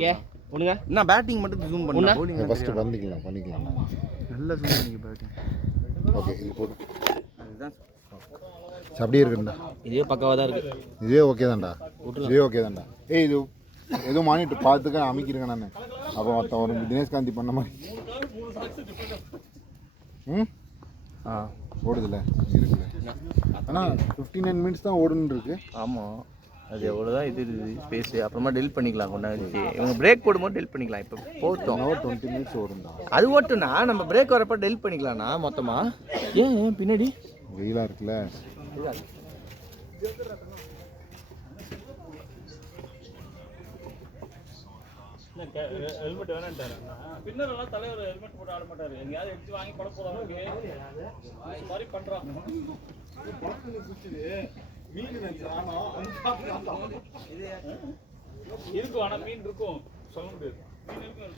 Okay ஒண்ணுங்க நான் batting மட்டும் ஜூம் பண்ணா bowling ஃபர்ஸ்ட் பண்ணிக்கலாம் நல்ல ஜூம் பண்ணி பேட்டிங் ஓகே இது போடு அதுதான் அப்படியே இருக்குடா இதே பக்கவா தான் இருக்கு இதே ஓகே தான்டா இதே ஓகே தான்டா ஏய் இது ஏதோ மானிட்டர் பார்த்துக்க அமைக்கிறேங்க நான் அப்போ மொத்தம் ஒரு தினேஷ் காந்தி பண்ண மாதிரி ம் ஓடுதுல்ல இருக்குல்ல ஆனால் 59 மினிட்ஸ் தான் ஓடுன்னு இருக்கு. ஆமாம் அது எவ்வளோதான் இது ஸ்பேஸ் அப்புறமா டெலிட் பண்ணிக்கலாம் கொண்டா வச்சு இவங்க பிரேக் போடும்போது டெலிட் பண்ணிக்கலாம். இப்போ போட்டோம் 20 மினிட்ஸ் ஓடுண்டா அது ஓட்டுனா நம்ம பிரேக் வரப்போ டெலிட் பண்ணிக்கலாம்ண்ணா மொத்தமாக. ஏன் பின்னாடி வெயிலாக இருக்குல்ல ஹெல்மெட் வேணான்ட்டாரு. பின்னர் எல்லாம் தலைவர் ஹெல்மெட் போட்டு ஆட மாட்டாரு. எங்கேயாவது எடுத்து வாங்கி படம் போடுறாங்க மாதிரி பண்றான். இருக்கும் ஆனா மீன் இருக்கும் சொல்ல முடியாது. மீன் இருக்கும்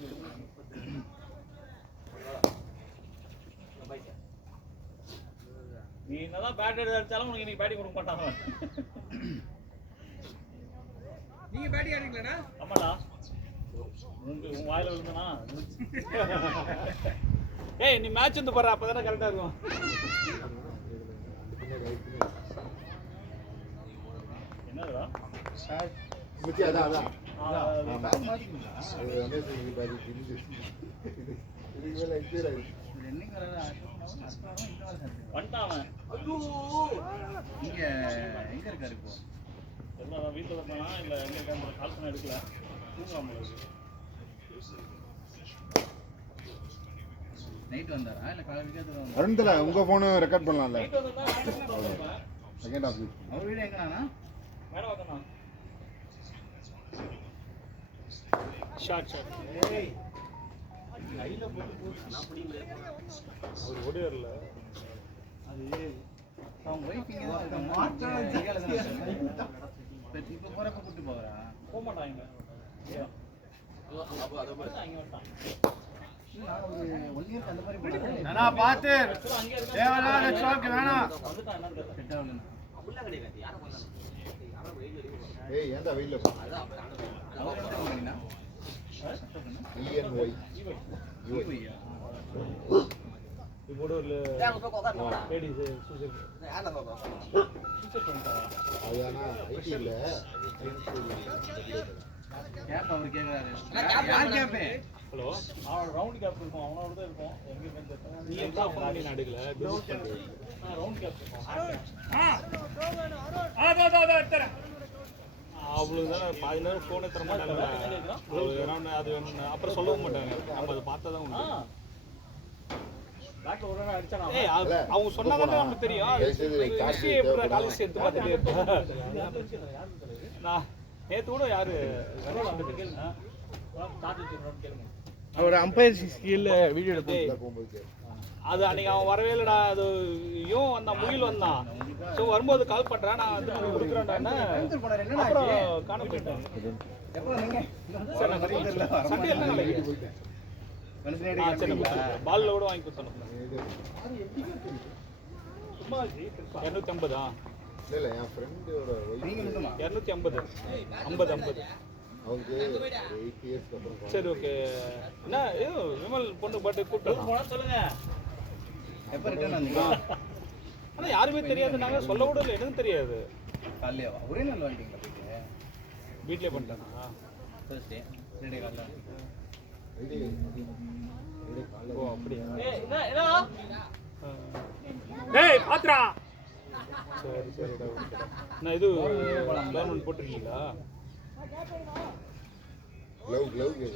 நீ என்னதான் பேட் எடுத்து அடிச்சாலும் உனக்கு இன்னைக்கு பேட்டிங் கொடுக்க மாட்டாங்க. நீங்க பேட்டிங் ஆடுறீங்களா? ஆமாடா. உன் வாயில விழுந்தனா ஏய் நீ மேட்ச் வந்து போற அப்பதானே கரெக்டா இருக்கும். என்னடா முச்சி அதான் வந்துட்டான் இங்க எங்க இருக்காரு இப்போ? எல்லாம் வீட்டுல இருக்கானா இல்ல எங்க இருக்கான்னு கால் பண்ண எடுக்கல. நைட் வந்தாரா இல்ல காலையில வந்தாரா? அருண்தல உங்க போன் ரெக்கார்ட் பண்ணலாம்ல. செகண்ட் ஆஃப் அவர் வீடு எங்கனா? மேல வாங்கனா. ஷாட் ஏய் கையில போட்டு நான் புடிக்கல. அவர் ஓடியறல. அது அவன் வைப்பிங்க அந்த மாட்டா ஜிகால தான். இப்ப போறப்ப கூட்டி போறா. போக மாட்டாங்க. அப்ப அத போய் அங்க வந்தான். நான் ஒரு 1 இயர் அந்த மாதிரி பண்ணேன். நானா பாத்து தேவலாத ஷாக் வேணாம். வந்துட்டா என்ன தெரியல. செட் ஆகல. அப்படிலாம் கிடையாது. யார பண்ணாங்க? யார வெயில இருக்கு. ஏய் ஏன்டா வெயில்ல போ. அவர் என்ன பண்ணீனா? ENY யூயா. இவோடல லேடி சூசர். யாரா பாப்பா? சூசர் பண்ணிட்டா. அதானா ஐடி இல்ல. கேப் அவர் கேக்குறாரு. யார் கேப்? ஹலோ அவன் ரவுண்ட் கேப் இருக்கும். அவனோட தான் இருக்கும். எங்க வந்து நீ எப்ப ஃபோன் பண்ணி நடுக்கல ரவுண்ட் கேப் இருக்கும். எடுத்துறேன் அவ்வளவுதான். பாதி நேரம் ஃபோனே தர மாட்டாங்க. அது அப்புறம் சொல்லவும் மாட்டாங்க. நம்ம அதை பார்த்தா தான் உண்டு. அவங்க சொன்னாதான் நமக்கு தெரியும். காலேஜ் எடுத்து பார்த்துட்டு நான் நேற்று கூட யாரு ஒரு அம்பையர் ஸ்கில் வீடியோ எடுத்து அது அன்னைக்கு அவன் வரவே இல்லைடா. அது இவன் வந்தான், முகில் வந்தான். ஸோ வரும்போது கால் பண்ணுறேன். நான் வந்து கொடுக்குறேன்டா. அப்புறம் காண போயிட்டேன். சண்டே எல்லாம் நாளைக்கு பால்ல கூட வாங்கி கொடுத்தோம். 250 இல்ல என் ஃப்ரெண்டோட 250 50 அவங்க 8 இயர்ஸ் அப்புறம். சரி ஓகே. என்ன விமல் பொண்ணு பாட்டு கூப்பிட்டு சொல்லுங்க. எப்போ ரிட்டர்ன் வந்தீங்க? ஆனால் யாருமே தெரியாது. நாங்கள் சொல்ல கூட இல்லை. எனக்கு தெரியாது. காலையாவா? ஒரே நாள் வந்துட்டீங்களா? போயிட்டு வீட்லேயே பண்ணிட்டேனா? தேர்ஸ்டே ஃப்ரைடே காலைல. ஓ அப்படியா? ஏய் பாத்ரா. சரி சரிடா. நான் இது கவர்மெண்ட் போட்டிருக்கீங்களா?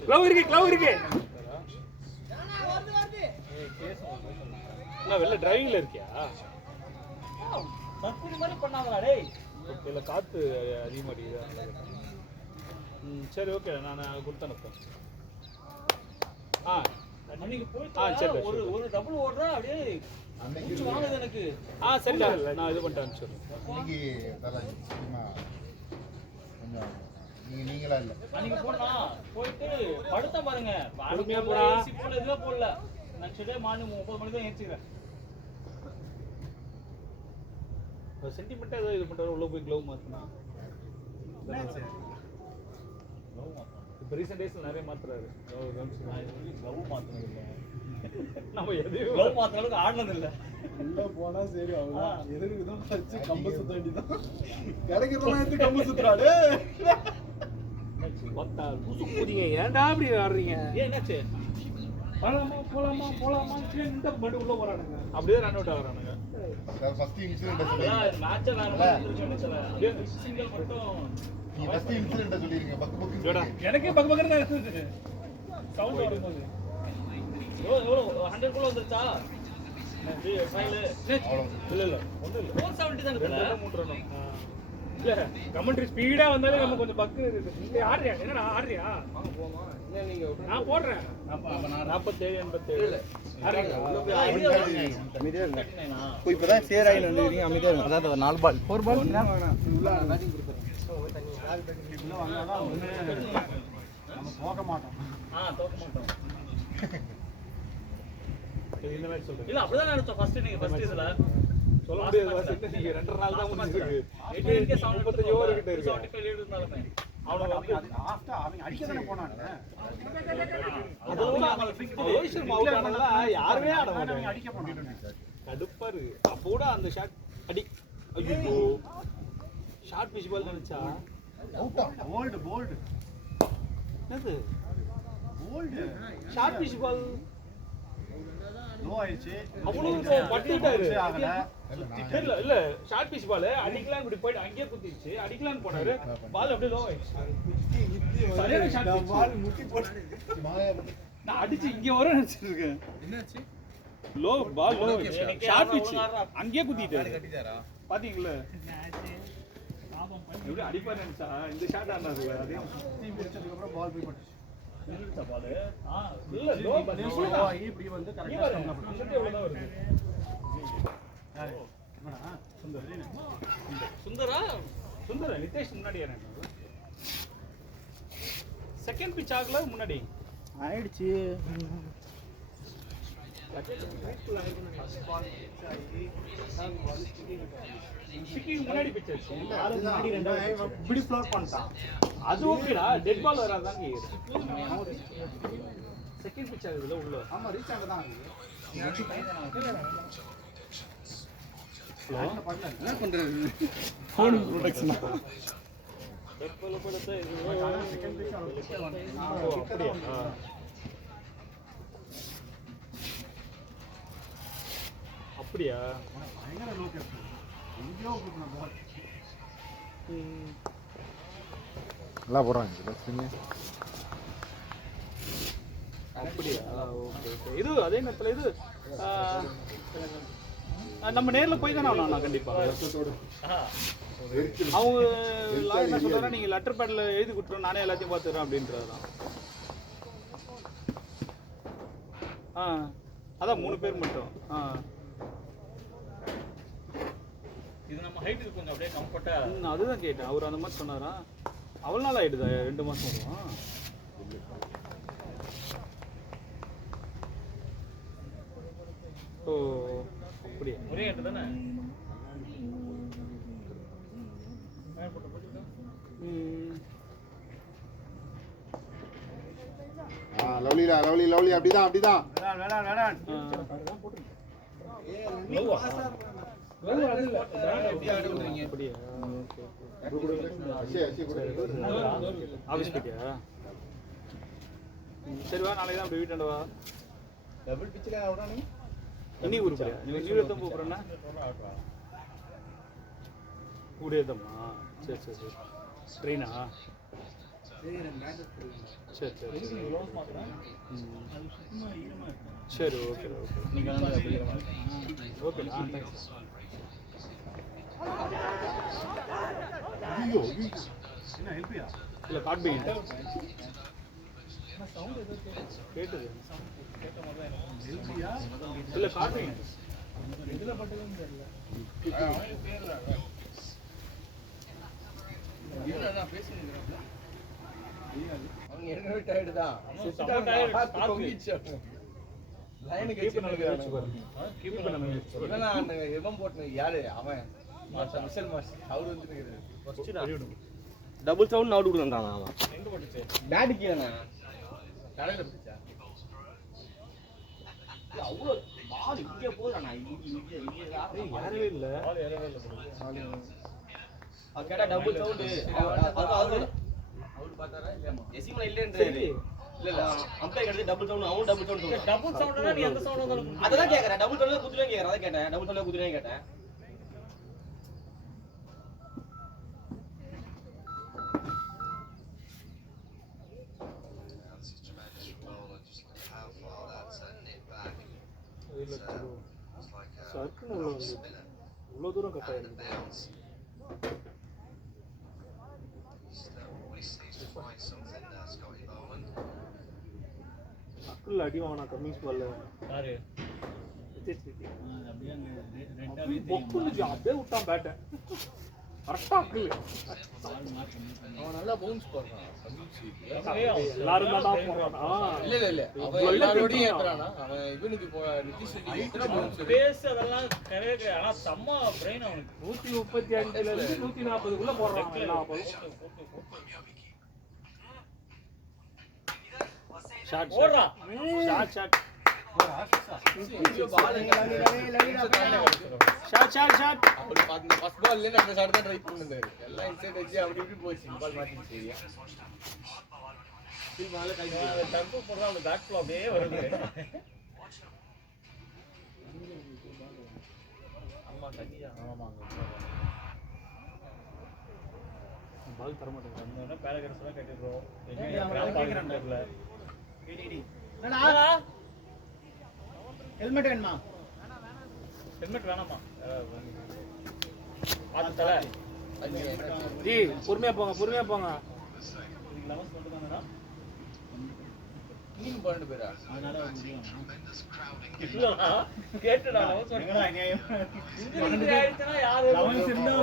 க்ளவ் இருக்கு. நான் வெளில டிரைவிங்ல இருக்கியா? சத்திரி மாதிரி பண்ணாதடா டேய். இல்ல காத்து அதிகமாடிக்குது. சரி ஓகே நான் கொடுத்து அனுப்புறேன். அன்னைக்கு போய் சரி ஒரு டபுள் ஓடுறா அப்படியே அன்னைக்கு வாங்குது எனக்கு. சரிடா நான் இது பண்ணிட்டு அனுப்பிச்சிடுறேன். இன்னைக்கு நீங்களா இல்ல அன்னைக்கு போனா போயிட்டு படுத்த பாருங்க. பொறுமையா போடா. சிப்பிள் எதுல போடல. நெக்ஸ்ட் டே மார்னிங் 9 மணிக்கு தான் ஏந்திக்கிறேன். சென்டிமெண்டா இது பண்றாரு. உள்ள போய் க்ளவ் மாத்தணும். ரீசெண்ட் டேஸ்ல நிறைய மாத்துறாரு லவ் மாத்துறது இல்ல நம்ம எதையும் லவ் மாத்துற அளவுக்கு ஆடுனது இல்ல உள்ள போனா சரி அவ்வளவுதான் எதுக்கு தான் வச்சு கம்ப சுத்த வேண்டியதான் கிடைக்கிறதெல்லாம் எடுத்து கம்ப சுத்துறாரு பத்தா புசு புதிங்க ஏன்டா அப்படி ஆடுறீங்க ஏன் என்னாச்சு போலாமா இந்த மண்டு உள்ள போறானுங்க அப்படியே ரன் அவுட் ஆகுறானுங்க ஃபர்ஸ்ட் இன்சிடென்ட் சொல்லுங்க மேட்ச் நான் சிங்கிள் மட்டும் நீ ஃபர்ஸ்ட் இன்சிடென்ட் சொல்லிருங்க பக்கு எனக்கே பக்கன்னு தான் இருந்துச்சு சவுண்ட் வரும்போது எவ்வளோ 100 குள்ள வந்துருச்சா இல்ல ஒண்ணு இல்ல 470 தான் இருக்குல்ல 3 ரன் இல்ல கமெண்ட்ரி ஸ்பீடா வந்தாலே நம்ம கொஞ்சம் பக்கு இருக்கு நீ ஆடுறியா என்னடா ஆடுறியா வாங்க போமா இல்ல நீங்க நான் போடுறேன் அப்ப நான் 47 87 அமைதியா இருங்க இப்பதான் சேர் ஆகி வந்துறீங்க அமைதியா இருங்க அதாவது ஒரு 4 பால் 4 பால் உள்ள பேட்டிங் கொடுத்துறேன் உள்ள வந்தாதான் நம்ம தோக்க மாட்டோம் தோக்க மாட்டோம் இந்த மாதிரி சொல்றேன் இல்ல அப்படிதான் நினைச்சோம் ஃபர்ஸ்ட் நீங்க ஃபர்ஸ்ட் இதுல சொல்ல முடியாது நீங்க 2 நாள் தான் முடிஞ்சிருக்கு 88 75 ஓவர் கிட்ட இருக்கு 75 லீட் இருந்தாலுமே அவனோட லாஸ்டா அவங்க அடிக்க தான போனாங்க அதோட அவங்க ஃபிக்ஸ் ரோஹித் அவுட் ஆனல யாருமே ஆட மாட்டாங்க அடிக்க போனாங்க கடுப்பாரு அப்போட அந்த ஷாட் அடி ஐயோ ஷாட் பிச் பால் நினைச்சா அவுட்டா போல்ட் என்னது bowled short pitch ball low ஆயிடுச்சு அவ்வளவு பட்டிட்டாரு இல்ல இல்ல ஷார்ட் பிச் பால் அடிக்கலாம் இப்படி போய்ட்டு அங்கேயே குத்திச்சு அடிக்கலாம் போனாரு பால் அப்படியே லோ ஆயிடுச்சு சரியான ஷாட் பால் முட்டி போட்டு நான் அடிச்சு இங்க வர நினைச்சிட்டு இருக்கேன் என்னாச்சு low ball low short pitch அங்கேயே குத்திட்டாரு கட்டிட்டாரா பாத்தீங்களா எப்படி அடிப்பா நினைச்சா இந்த ஷாட் ஆனது அதே சுத்தி முடிச்சதுக்கு அப்புறம் பால் போய் பட்டுச்சு நில்லுச்சா பால் இல்ல லோ ஆகி இப்படி வந்து கரெக்ட்டா பண்ணலாம் எவ்வளவு வருது யாரு என்னடா சுந்தரா நிதேஷ் முன்னாடி ஏறணும் செகண்ட் பிட்ச் ஆகல முன்னாடி ஆயிடுச்சு முன்னாடி பிட்ச் இப்படி ஃப்ளோர் பண்ணிட்டான் அது ஓகேடா டெட் பால் வராதான் செகண்ட் பிட்ச் ஆகுதுல உள்ள ஆமா ரீச் ஆக தான் என்ன பண்றது ஃபோன் ப்ரொடக்ஷன் எப்பல படத்தை செகண்ட் பிட்ச் அப்படியே அப்படியா பயங்கர லோ கேப் எங்கயோ போடுற பால் நல்லா போறாங்க ஸ்பின் அப்படியா ஓகே ஓகே இது அதே நேரத்துல இது நம்ம நேர்ல போய் தானே ஆகணும் நான் கண்டிப்பா அவங்க லாயர் என்ன சொல்றாரு நீங்க லெட்டர் பேட்ல எழுதி கொடுத்துரும் நானே எல்லாத்தையும் பார்த்துறேன் அப்படின்றதுதான் அதான் 3 பேர் மட்டும் இது நம்ம ஹைட்டுக்கு கொஞ்சம் அப்படியே கம்ஃபர்ட்டா அதுதான் கேட்டேன் அவர் அந்த மாதிரி சொன்னாரா அவ்வளோ நாள் ஆயிடுதா 2 மாசம் வரும் ஓ அப்படியே ஒரே ஹைட்டு தானே லவ்லி அப்படிதான் வேணாம் ஆஃபீஸ் போயிட்டியா சரி வா நாளைக்கு தான் அப்படி வீட்டாண்ட வா டபுள் பிச்சில் ஆடுறானே இனி ஊர் போறியா நீ லீவ் தான் போறேன்னா கூடேதம்மா சரி ட்ரெயினா சரி சரி ஓகே நீங்கள் ஓகே தேங்க்ஸ் என்ன ஹெல்ப்பியா இல்லை காட் பீன் கேட்டது கேட்ட மாதிரி தான் ஹெல்ப்பியா இல்லை காட் பீன் இதில் பட்டதுன்னு தெரியல அவங்க என்ன டயர்டு தான் லைனுக்கு கீப் பண்ண எவன் போட்டு யாரு அவன் மிஷல் மாஸ்டர் அவர் வந்து ஃபர்ஸ்ட் அறிவிடும் டபுள் சவுண்ட் அவுட் கொடுத்தாங்க அவன். எங்க போட்டுச்சு பேட் கீழே தலையில போட்டுச்சா அவ்வளோ பால் இங்கே போகுதாண்ணா யாரவே இல்ல பால் ஏறவே இல்ல அது கேட்டா டபுள் சவுண்டு அவர் பார்த்தாரா இல்லையாமா எசிமல இல்லைன்றாரு. இல்ல இல்ல அம்பே கிடையாது டபுள் சவுண்ட் அவன் டபுள் சவுண்ட் சொல்றான். டபுள் சவுண்ட்னா நீ எந்த சவுண்ட் வந்தாலும் அதான் கேக்குறேன் டபுள் சவுண்ட்ல குத்துறேன் கேக்குறேன் அதான் கேட்டேன் டபுள் சவுண்ட்ல குத்துறேன் கேட்டேன். சர்க்கிள் வந்து இவ்வளவு தூரம் கட் ஆயிருக்கு சர்க்கிள் அடி வாங்கினா கம்மிஸ் பால்ல யாரு அப்படியே விட்டான் பேட்டை கரெக்டா அவன் நல்லா பவுன்ஸ் போடுறான் எல்லாரும் தான் போடுறான் இல்ல அவன் எல்லாரோடையும் ஏத்துறானா அவன் இவனுக்கு நிதிஷ் ரெட்டி பேஸ் அதெல்லாம் கரெக்ட் ஆனா செம்ம பிரெயின் அவனுக்கு 135 ல இருந்து 140 குள்ள போடுறான் எல்லா பாலும் ஷாட் ஓடுறா ஷாட் ஷாட் அப்படி பாத்து ஃபர்ஸ்ட் பால்ல இருந்து அந்த ஷாட் தான் ட்ரை பண்ணிருந்தாரு எல்லாம் இன்சைட் வச்சு அப்படி இப்படி போச்சு பால் மாட்டிச்சு சரியா மேல கை டர்போ போடுறா அந்த பேக் ஃப்ளோ அப்படியே வருது அம்மா தண்ணியா ஆமாங்க பால் தர மாட்டேங்க அந்த பேரகிராஃப்ஸ் எல்லாம் கட்டிடுறோம் கேக்குறேன் தெரியல என்னடா ஹெல்மெட் வேணுமா ஹெல்மெட் வேணாமா பாத்துல ஜி பொறுமையா போங்க இதுக்கு லெவன்ஸ் மட்டும் தானடா நீங்க பண்ணு பேரா அதனால இல்லடா கேட்டடா லெவன்ஸ் இன்ஜிரி ஆயிடுச்சுனா யாரு லெவன்ஸ் இருந்தா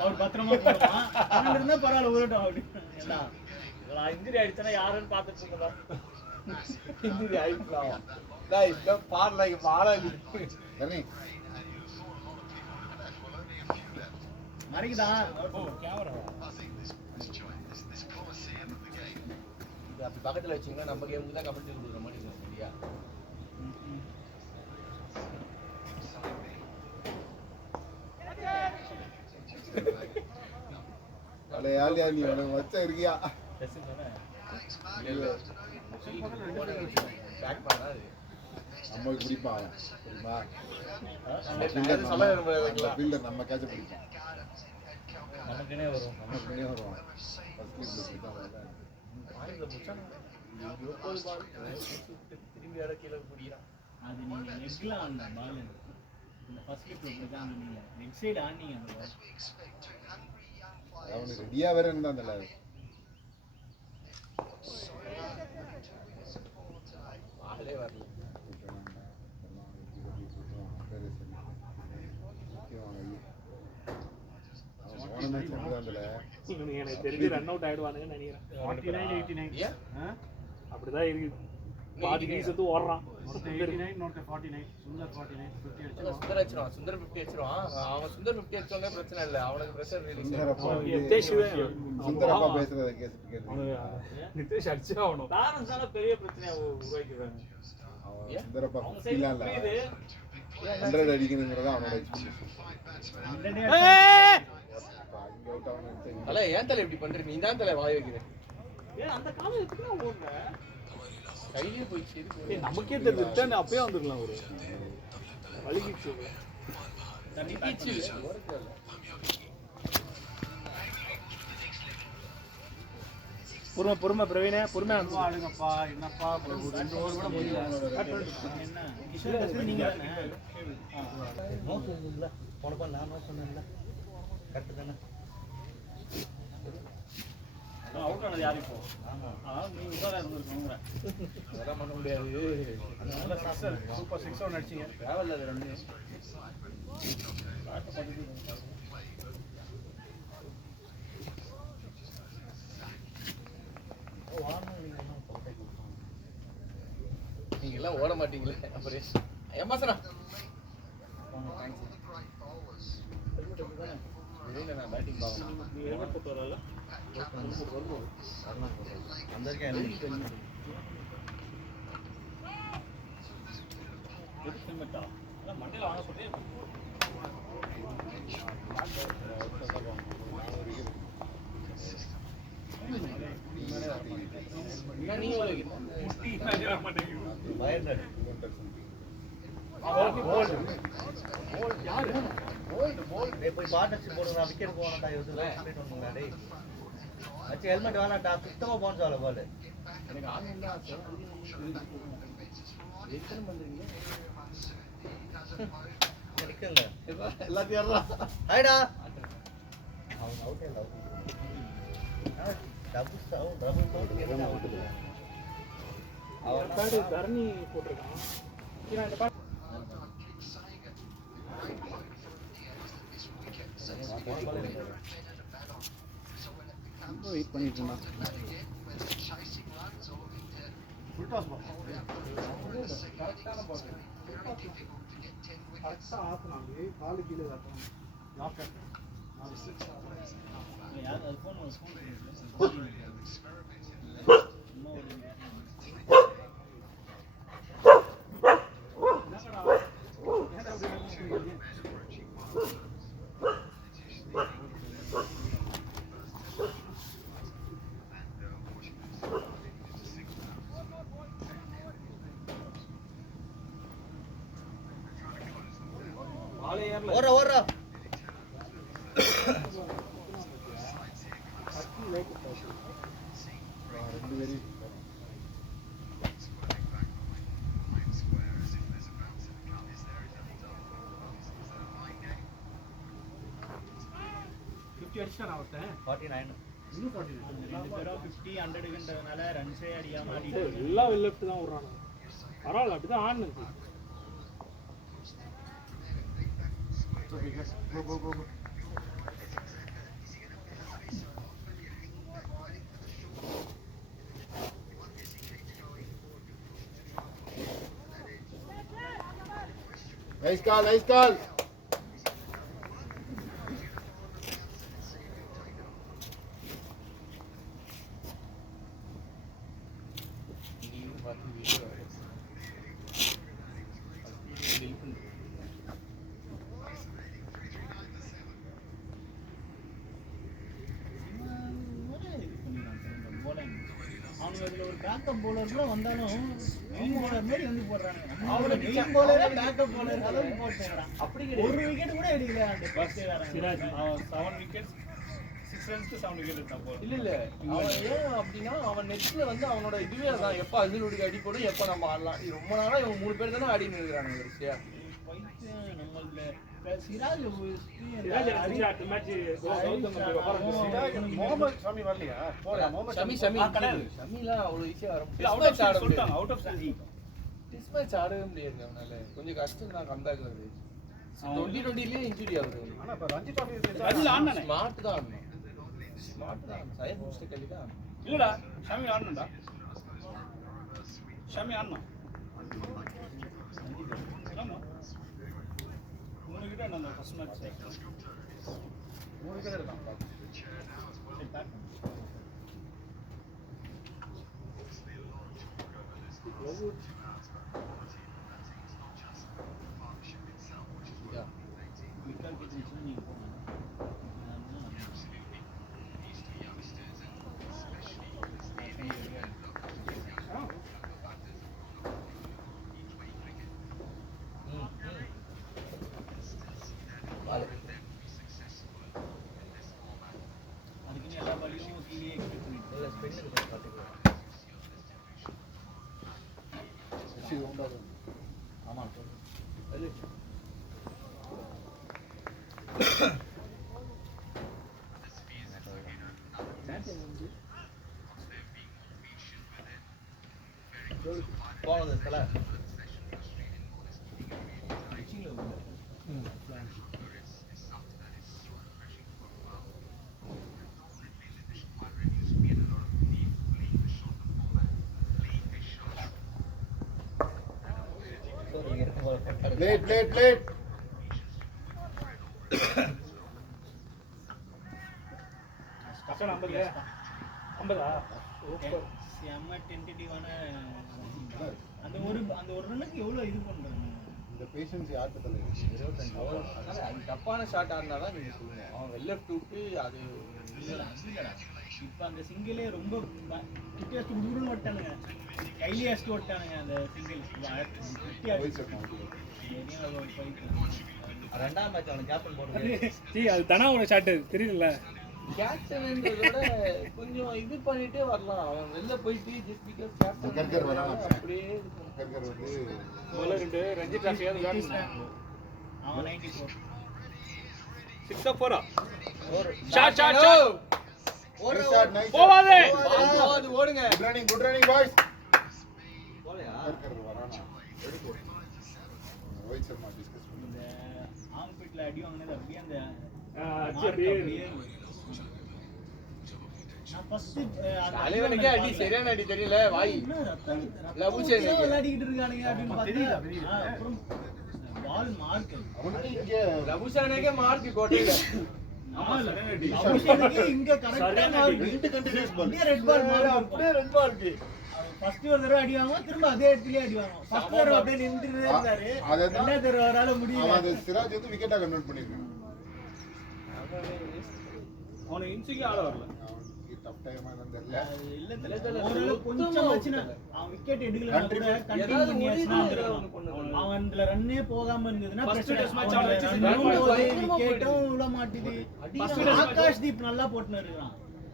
அவர் பத்திரமா போறோம் அவன் இருந்தா பரவாயில்ல ஓடட்டும் அப்படி என்ன இன்ஜிரி ஆயிடுச்சுனா யாருன்னு பாத்துட்டு இருக்கடா இன்ஜிரி ஆயிடுச்சு டேய் இந்த பால் லைக் பாலா கண்ணி மறைக்குதா கேமரா அப்படி பக்கத்துல வச்சீங்கன்னா நம்ம கேமுக்கு தான் கமெண்ட் கொடுக்குற மாதிரி இருக்கும் சரியா அட யாழியா நீ உனக்கு வச்ச இருக்கியா இல்ல பேக் பண்ணா நம்மளுக்கு பிடிப்பான் தெரியுமா சொல்ல ஃபீல்டர் நம்ம கேட்ச பிடிப்பான் நமக்குனே வரும் நமக்குனே வருவான் ஃபர்ஸ்ட் திரும்பி அட கீழே பிடிக்கிறான் அது நீங்க லெக்ல ஆன பால் இந்த ஃபர்ஸ்ட் கிளிப் தான் நீங்க லெக் சைடு ஆனீங்க அந்த அவனுக்கு ரெடியா வேற இருந்தா அந்த பாலே வரல எனக்கு தெரிஞ்சு ரன் அவுட் ஆயிடுவானுங்கன்னு நினைக்கிறேன் 49 89 அப்படிதான் இருக்கு பாதி கீஸ் வந்து ஓடுறான் 89 நோட் 49 சுந்தர் 49 50 சுந்தர் அடிச்சிருவான் சுந்தர் 50 அடிச்சிருவான் அவன் சுந்தர் 50 அடிச்சோன்னே பிரச்சனை இல்லை அவனுக்கு பிரஷர் ரிலீஸ் சுந்தரப்பா பேசுறத கேட்டு நிதேஷ் அடிச்சு ஆகணும் பேரண்ட்ஸால பெரிய பிரச்சனையை உருவாக்கிடுறாங்க சுந்தரப்பா 50 இல்ல 100 அடிக்கணுங்கிறதா அவனோட தலை ஏன் தலை இப்படி பண்ற நீ தான் தலை வாய் வைக்கிற அந்த காலம் எதுக்குன்னா ஓடுற கையிலே போயிடுச்சு நமக்கே தெரிஞ்சுட்டா அப்பயே வந்துடலாம் ஒரு வலிக்கிச்சு பொறுமை பிரவீனே பொறுமை ஆளுங்கப்பா என்னப்பா 2 ஓவர் கூட முடியல என்ன கிஷோர் நீங்க நோக்கு இல்ல போனப்ப நான் நோட் பண்ணல கரெக்ட் தானே அவுட் ஆனது யாரு இப்போ ஆமா நீ உதாரணம் இருந்திருக்கீங்க அதெல்லாம் பண்ண முடியாது நல்ல சக்சஸ் சூப்பர் 6 ரன் அடிச்சீங்க டிராவல் அது ரெண்டு நீங்க எல்லாம் ஓட மாட்டீங்களே அப்புறம் ஏமாசனா நான் பேட்டிங் பாவம் ஹெல்மெட் போட்டு வரல అందరికీ హెల్మెట్ மண்டையில் வாங்க சொல்லி போய் பார்ட்னர்ஷிப் போடுங்க விக்கெட் போகணும்டா சொல்லிட்டு வந்துங்களா டேய் அச்சு ஹெல்மெட் வேணாம்டா சுத்தமா போன சொல்ல பால் எனக்கு ஆன்லைன் தான் எத்தனை பண்றீங்க நிக்கங்க எல்லாத்தையும் ஹைடா அவன் அவுட் இல்ல டபுள் சவுண்ட் டபுள் சவுண்ட் அவன் பாட்டு தரணி போட்டுருக்கான் கீழ இந்த பாட்டு வெயிட் பண்ணிட்டு இருந்தான் ஃபுல் டாஸ் பால் கரெக்டான பால் கரெக்டா ஆத்துனாங்க கால் கீழ வரணும் லாக் யார் அது ஃபோன் ஓரா ஓரா ரெண்டு பேரும் அடிச்சான் அவர்கிட்ட 49 இன்னும் 49 ரெண்டு பேரும் 50 100ன்றதுனால ரன்ஸே அடிக்காம ஆடிட்டு எல்லாம் லெஃப்ட் தான் விடுறாங்க பரவாயில்ல அப்படிதான் ஆடுனது go. Nice call. அவனுக்கு ஒரு பேக்கப் பவுலர் கூட வந்தாலும் மெயின் பவுலர் மாதிரி வந்து போடுறாங்க. அவனுக்கு மெயின் பவுலரே பேக்கப் பவுலர் அளவுக்கு போட்டுறான். அப்படி ஒரு விக்கெட் கூட எடுக்கல அந்த ஃபர்ஸ்ட் சிராஜ். அவன் 7 விக்கெட்ஸ் 6 ரன்ஸ்க்கு 7 விக்கெட் எடுத்தான் போல. இல்ல அவன் ஏன் அப்படின்னா அவன் நெட்ல வந்து அவனோட இதுவே அதான் எப்ப அஞ்சலுக்கு அடி போடும் எப்ப நம்ம ஆடலாம். இது ரொம்ப நாளா இவங்க 3 பேர் தானே ஆடின்னு இருக்கிறானுங்க வரிசையா. நம்மள சிராஜ் முகமது ஷமி வரலையா ஷமிலாம் அவ்வளவு ஈஸியா வர out of standing test match ஆடவே முடியாது அவனால. கொஞ்சம் கஷ்டம் தான் கம்பேக் வருது. 2020லயே இன்ஜுரி ஆகுது. ஆனா இப்ப ரஞ்சி டிராஃபி ரஞ்சில ஆடுனானே ஸ்மார்ட் தான் ஆடணும். சையத் முஸ்தக் அலி தான் இல்லடா ஷமி ஆடணும்டா. ஷமி ஆடணும். ஆமா 3 விக்கெட் அந்த ஃபர்ஸ்ட் மேட்ச் 3 விக்கெட் எடுத்தான். அதுக்கு எல்லா பாலையும் கீழே எக்ஸ்பெக்ட் பண்ணிட்டு இல்ல ஸ்பென்னுக்கு பாத்துக்கலாம். ஆமா அது போனது தல Plate. மச்சான் 50 50ஆ சூப்பர் செம்ம டென்டேட்டிவான அந்த ஒரு ரன்னுக்கு எவ்வளோ இது பண்ணுறாங்க. இந்த பேஷன்ஸ் யாருக்கு தலை 25 அது தப்பான ஷாட் ஆடுனாதான் நீங்க சொல்லுங்க. அவன் வெள்ள விட்டு அது இல்லைடா. இப்போ அந்த சிங்கிளே ரொம்ப கிட்டே வச்சு முருன்னு விட்டானுங்க, கையிலே அடிச்சு விட்டானுங்க அந்த சிங்கிள். குட்டி அடிச்சு ரெண்டாம் மேட்ச் அவனுக்கு கேப்டன் போடுறது அது தனாவோட ஷாட் தெரியல. கேப்டன்ன்றதோட கொஞ்சம் இது பண்ணிட்டே வரலாம். அவன் வெளில போயிட்டு ஜஸ்ட் பிகாஸ் கேப்டன் கர்கர் வரான். அப்படியே கர்கர் வந்து முதல்ல 2 ரஞ்சி டிராஃபியாவது விளையாடுனான். அவன் 94 6 4 ஒரு ஷாட் ஒரு ஷாட் நைஸ் போவாதே. அது ஓடுங்க. Good running boys. போலையா கர்கர் வரானா ரோஹித் சர்மா டிஸ்கஸ் இந்த ஆம்பிட்ல அடி வாங்கினது அப்படியே அந்த அப்படியே நான் ஃபர்ஸ்ட் தலைவனுக்கே அடி சரியான அடி தெரியல. வாய் லபுஷன் விளையாடிக்கிட்டு இருக்கானுங்க அப்படின்னு பார்த்தா அப்புறம் பால் மார்க் அவனுக்கு இங்க லபுஷானுக்கே மார்க் கோட்டையில. இங்க கரெக்டா மார்க் ரெண்டு கண்டினியூஸ் பால். அப்படியே ரெட் பால் மார்க் அப்படியே ரெட் மார்க். ஃபர்ஸ்ட் ஒரு தடவை அடி வாங்குவோம், திரும்ப அதே இடத்துலயே அடி வாங்குவோம். ஃபர்ஸ்ட் தடவை அப்படியே நின்றுட்டே இருந்தாரு, அதான் ரெண்டாவது தடவை வரால முடியல. அவன் அந்த சிராஜ் வந்து விக்கெட்டா கன்வெர்ட் பண்ணிருக்கான். அவனை இன்சிக்கு ஆட வரல. அவனுக்கு டஃப் டைமா தெரியல. இல்ல ஓரளவு கொஞ்சம் ஆச்சுனா அவன் விக்கெட் எடுக்கலனா கூட கண்டினியூ பண்ணியாச்சுனா அவன் அந்த ரன்னே போகாம இருந்ததுனா விக்கெட்டும் உள்ள மாட்டிது. ஆகாஷ் தீப் நல்லா போட்டுன்னு இருக்கான்,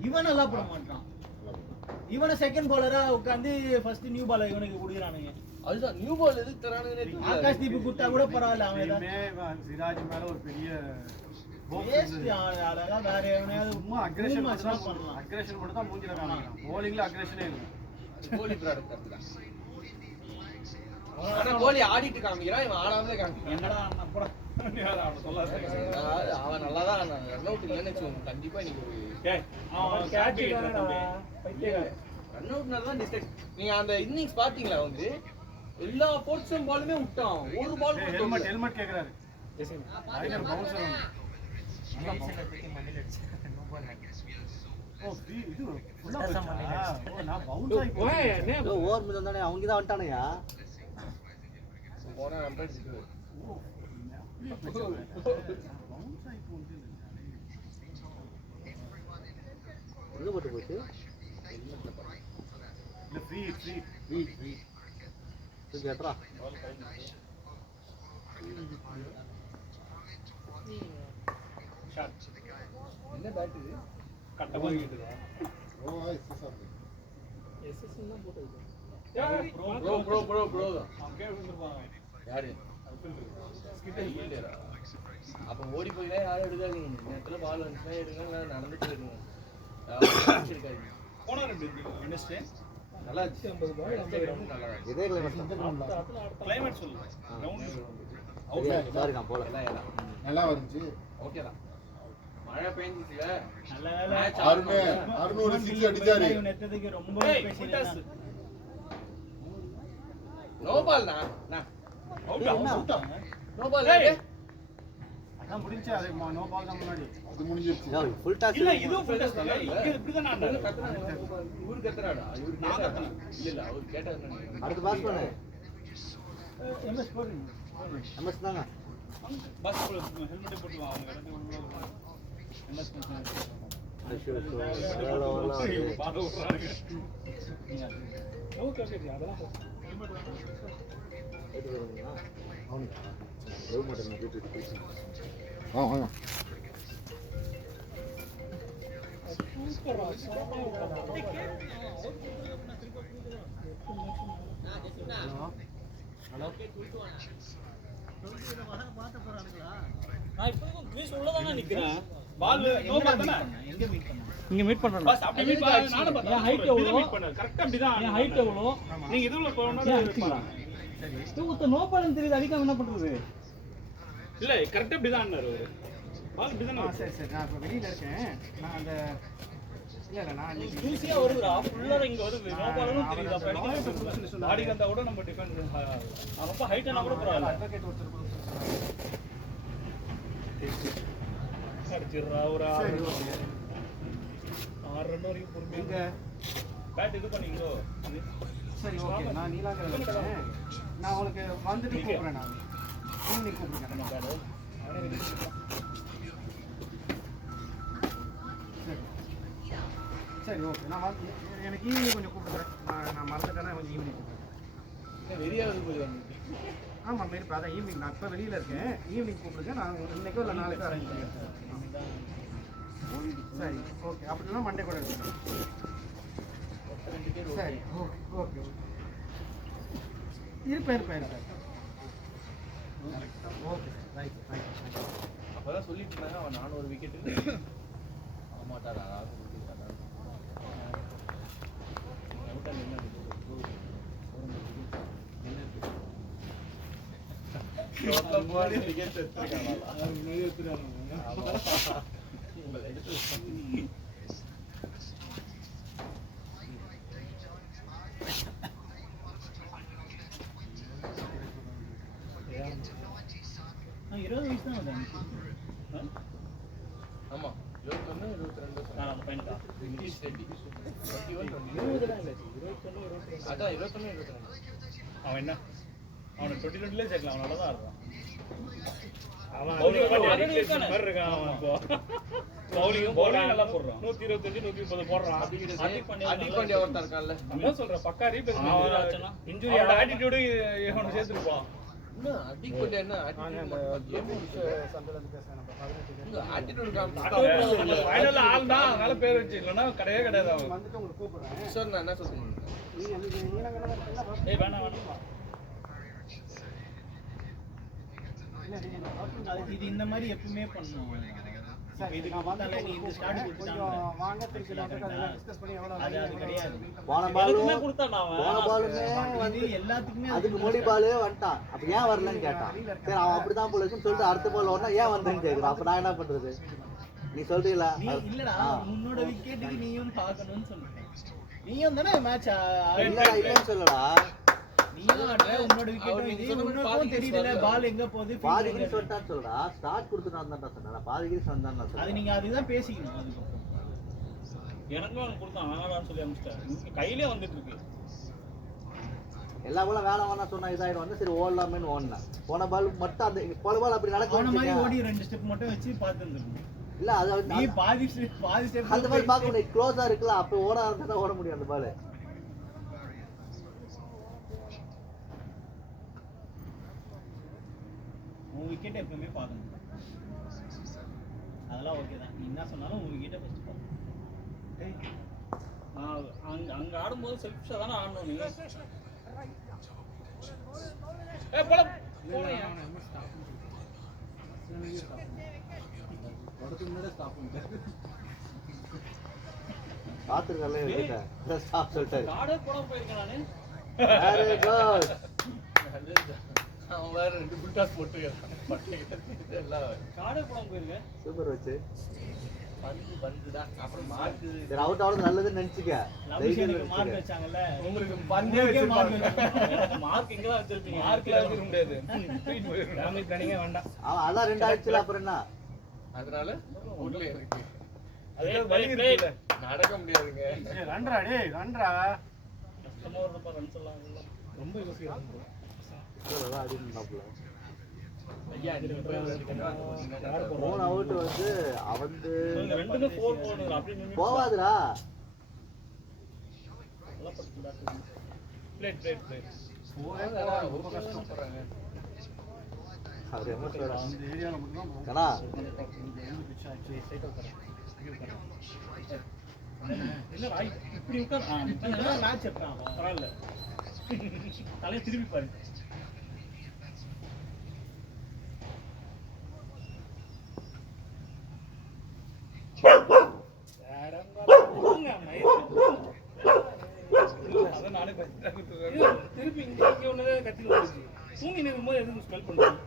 இவன் நல்லா போட மாட்டான். இவனை செகண்ட் பவுலரா உட்கார்ந்து ஃபர்ஸ்ட் நியூ பால் இவனுக்கு குடுக்குறானுங்க. அதுதான் நியூ பால் எதுக்கு தரானுங்கனே தெரியல. ஆகாஷ் தீப் குட்டா கூட பரவாயில்ல. அவன் சிராஜ் மேல ஒரு பெரிய வேஸ்ட். அழகா வேற எவனையாவது சும்மா அக்ரஷன் பண்ணலாம். அக்ரஷன் மட்டும் தான் மூஞ்சில காமிக்கிறான். bowlingல அக்ரஷனே இல்ல. கோலி ப்ராடக்ட் கரெக்ட்டா. ஆனா கோலி ஆடிட்டு காமிக்கிறான், இவன் ஆடாமலே காமிக்கிறான். என்னடா அண்ணா போடா அவன் சொல்லாத. அவன் நல்லா தான் ஆடுனான். ரன் அவுட் இல்லன்னு வெச்சுக்கோங்க, கண்டிப்பா இன்னைக்கு டேய் அவன் கேட்ச் எடுக்கறானே. பைத்தியக்கார. ரன் அவுட்னால தான் டிஸ்ட்ராக்ட். நீங்க அந்த இன்னிங்ஸ் பாத்தீங்களா? வந்து எல்லா போர்ட்ஸும் பாலுமே விட்டான், ஒரு பால் ஹெல்மெட் ஹெல்மெட் கேக்குறாரு. டைகர் பவுன்சர் வந்து ஓ இது ஃபுல்லா ஓ நான் பவுன்ஸ் ஆயி போறேன். ஓவர் மிதம் தானே அவங்க தான் வந்துட்டானுங்க. போனா ரன் அடிச்சிட்டு பவுன்ஸ் ஆயி போகுது. எங்க போட்டு போச்சு? இல்ல ஃப்ரீ இது எட்ரா ஷாட். என்ன பேட் இது? கட்ட போயிட்டு ஓ எஸ்எஸ்ஆர். எஸ்எஸ்என் தான் போட்டு ப்ரோ அவன் கேம் வந்துருப்பான். யாரு? ஃபீல்டரா? அப்ப ஓடி போயினா யாரும் எடுக்காதீங்க. இந்த நேரத்துல பால் வந்துச்சுன்னா எடுங்க, இல்ல நடந்துட்டு எடுங்க. இருக்காது. போனா ரெண்டு வெனஸ்டே நல்லா இருந்துச்சு. 50 பால் 50 ரன் நல்லா இருந்துச்சு. இதே கிளைமேட் கிளைமேட் சொல்லு. கிரவுண்ட் சாரி நான் போல நல்லா வந்துச்சு. ஓகே தான். மழை பெஞ்சிச்சுல. நல்ல வேளை அருண் 6 அடிச்சாரு. இவன் எத்ததுக்கு ரொம்ப பேசிட்டான். நோ பால் நான் அவுட். No ball. அதான் முடிஞ்சு. அது நோ பால் தான் முன்னாடி. அது முடிஞ்சிருச்சு. ஃபுல் டாஸ் இல்ல இதுவும் ஃபுல் டாஸ் இல்ல. இப்படி தான் ஆடுறாரு. இவரு கத்துறாடா. இவரு நான் கத்துறேன். இல்ல அவர் கேட்டாரு. அடுத்து பாஸ் பண்ணு. எம்எஸ் போடுங்க. எம்எஸ் தாங்க. பஸ் ஹெல்மெட் போட்டு வா. அவங்க ரெண்டு உள்ள எம்எஸ் பண்ணு. பாத விடுறாங்க. ஓகே அதெல்லாம் அவனுக்கு எவ்வளவு மாட்டேன் வீட்டுக்கு போயிட்டு. வாங்க நான் இப்போ கிரீஸ் உள்ள தான நிக்கிறேன். பால் நோ எங்கடா பால் தான. எங்க மீட் பண்ணா? இங்க மீட் பண்றோம். பஸ் அப்படியே மீட் பண்ணா நானும் பார்த்தேன். ஹைட் எவ்வளவு மீட் பண்ணாரு. கரெக்ட்டா அப்படி தான். என் ஹைட் எவ்வளவு? நீங்க இதுல போறோம்னா சரி. தூத்த நோ பால்னு தெரியுது, அடிக்காம என்ன பண்றது? இல்ல கரெக்ட்டா அப்படி தான் ஆனாரு அவரு. பால் இப்படி தான். சரி நான் இப்போ வெளியில இருக்கேன். நான் அந்த இல்ல நான் இன்னைக்கு ஈஸியா வருதுடா. ஃபுல்லா இங்க வருது. நோ பாலும் தெரியுது. அப்ப அடிக்க பாடி கந்தா கூட நம்ம டிஃபெண்ட் ரொம்ப ஹைட்டா கூட பரவாயில்ல. அட்வொகேட் ஒருத்தர் அடிச்சிரா ஒரு சரி ஆறு. ஓகே. 6 ரன் வரைக்கும் பொறுமையா எங்க பேட் இது பண்ணீங்களோ சரி ஓகே நான் நீலாங்கரை இருக்கேன். நான் உங்களுக்கு வந்துட்டு கூப்பிடுறேன். நான் ஈவினிங் கூப்பிடுறேன். சரி ஓகே நான் வந்து எனக்கு ஈவினிங் கொஞ்சம் கூப்பிடுறேன். நான் மறந்துட்டேன்னா கொஞ்சம் ஈவினிங் கூப்பிடுறேன். வெறியாவது போய் வந்து ஆமாம் மாரி இப்போ அதான் ஈவினிங் நான் இப்போ வெளியில் இருக்கேன். ஈவினிங் கூப்பிடுங்க. நான் இன்னைக்கோ இல்லை நாளைக்கோ அரேஞ்ச் பண்ணிக்கிறேன். சரி ஓகே அப்படின்னா மண்டே கூட எடுத்துக்கலாம். சரி ஓகே ஓகே இருப்பேன் ஓகே ரைட் அப்பதான் சொல்லிட்டு இருந்தாங்க அவன் 400 விக்கெட் ஆமாட்டாரா இருபது வயசு தான் வருது ஆமா 21 22 அந்த பையனுக்கா இங்கிலீஷ் ரெடி 21 அதான் 21 22 அவன் என்ன அவனை 22ல சேர்க்கலாம் அவன் நல்லா தான் இருக்கான் அவன் Bowling மாதிரி இருக்கான் அவன் இப்போ பவுலிங் நல்லா போடுறான் 125 130 போடுறான் அடி பாண்டியா ஒருத்தன் இருக்கான்ல அதான் சொல்றேன் பக்கா ரீப்ளேஸ்மென்ட் இன்ஜூரி ஆட்டிட்யூட் இவனை சேர்த்துருப்பான் அடிக்கொண்டே என்ன ஆட்டிட்யூட் ஃபைனல்ல ஆள் தான் அதனால பேர் வச்சு இல்லைன்னா கிடையவே கிடையாது அவன் வந்துட்டு உங்களுக்கு கூப்பிடுறேன். சார் நான் என்ன சொல்றேன் நீங்கள் நீலங்கரை இருக்கீங்களா? ஏய் வேணாம் இது இந்த மாதிரி எப்பவுமே பண்ணுவோம். சரி இது நான் வந்தால நீ இந்த ஸ்டார்ட் கொடுத்தாங்க கொஞ்சம் வாங்க திருப்பி அதெல்லாம் டிஸ்கஸ் பண்ணி எவ்வளோ அது கிடையாது. போன எனக்குமே பாலும் கொடுத்தானா போன பாலுமே வந்து எல்லாத்துக்குமே அதுக்கு முடி பாலே வந்துட்டான். அப்ப ஏன் வரலன்னு கேட்டான். சரி அவன் அப்படிதான் போல இருக்குன்னு சொல்லிட்டு அடுத்த பால் ஓடனா ஏன் வந்தேன்னு கேக்குறான். அப்ப நான் என்ன பண்றது? நீ சொல்றீங்களா? நீ இல்லடா உன்னோட விக்கெட்டுக்கு நீயும் பார்க்கணும்னு சொல்றேன். நீயும் தானே மேட்ச் இல்லடா இல்லன்னு சொல்லடா. நீயும் ஆடுற உன்னோட விக்கெட்டும் இது உனக்கும் தெரியல பால் எங்க போகுது பாதி கிரீஸ் வந்துட்டான்னு சொல்றா. ஸ்டார்ட் கொடுத்துட்டு வந்தான்டா சொன்னா. பாதி கிரீஸ் வந்தான்னு அது சொல்றேன். நீங்க அதுதான் பேசிக்கணும். அதுக்கு எனக்கும் அவன் கொடுத்தான் ஆனாலும் சொல்லி அனுப்பிச்சிட்டேன் கையிலே வந்துட்டு இருக்கு எல்லா பாலும் வேணாம் வேணாம் சொன்னா இதாயிடும் வந்து சரி ஓடலாமேன்னு ஓடினேன். போன பால் மட்டும் அந்த போன பால் அப்படி போன மாதிரி நடக்கும். ஓடி 2 ஸ்டெப் மட்டும் வச்சு பார்த்துருந்துருக்கணும். இல்ல அது நீ பாதி ஸ்டெப் அந்த பால் பார்க்க முடியாது. க்ளோஸா இருக்குல்ல அப்ப ஓட ஆரம்பிச்சா ஓட முடியும் அந்த பால். உன் விக்கெட் எப்பவுமே பார்க்கணும். அதெல்லாம் ஓகே தான். நீ என்ன சொன்னாலும் உன் விக்கெட்டை ஃபர்ஸ்ட் பார்க்கணும். அங்க ஆடும்போது செல்ஃபிஷா தானே ஆடணும் நீ போல போறியா பாத்துக்கல இருக்கா ஸ்டாப் சொல்லிட்டாரு. கார்டே போட போயிருக்கேன் நானு. Very good. அவன் வேற 2 ஃபுல் டாஸ் போட்டு எல்லாம் கார்டே போட போயிருக்கேன். சூப்பர் வச்சு வந்துடா அப்புறம் மார்க் சரி அவுட் ஆனது நல்லதுன்னு நினைச்சுக்க. லபிஷனுக்கு மார்க் வச்சாங்கல்ல. உங்களுக்கு பந்தே வச்சிருப்பாங்க மார்க் எங்க வச்சிருப்பீங்க? மார்க்ல வச்சிர முடியாது ஸ்பீட் போயிடும் ஃபேமிலி பிளானிங்கே வேண்டாம் அவன் அதான் 2 ஆயிடுச்சுல அப்புறம் என்ன? அதனால உள்ள இருக்கு அதே வலி இருக்குல்ல நடக்க முடியாதுங்க ரன்ரா டேய் ரன்ரா. கஷ்டமா வருதுப்பா ரன்ஸ் எல்லாம் இல்ல. ரொம்ப யோசிக்கிறாங்க. அதான் அடிக்கணும்ல. ஐயா நீ மூணு அவுட் வந்து அவந்து ரெண்டுமே 4 போடுங்க அப்படி நின்னு போவாதுடா. நல்லா படுத்துடா. பிளேட் ரொம்ப கஷ்டப்படுறாங்க அவர் என்ன சொல்றாரு? இந்த ஏரியாவில் மட்டும் தான் கண்ணா இல்லடா இப்படி உட்கார் மேட்ச் எடுறான் பரவாயில்ல. தலைய திருப்பி பாரு. திருப்பி இங்க ஒண்ணு கத்தி வந்துச்சு. தூங்கி நிற்கும்போது எதுவும் ஸ்மெல் பண்ணுறேன்.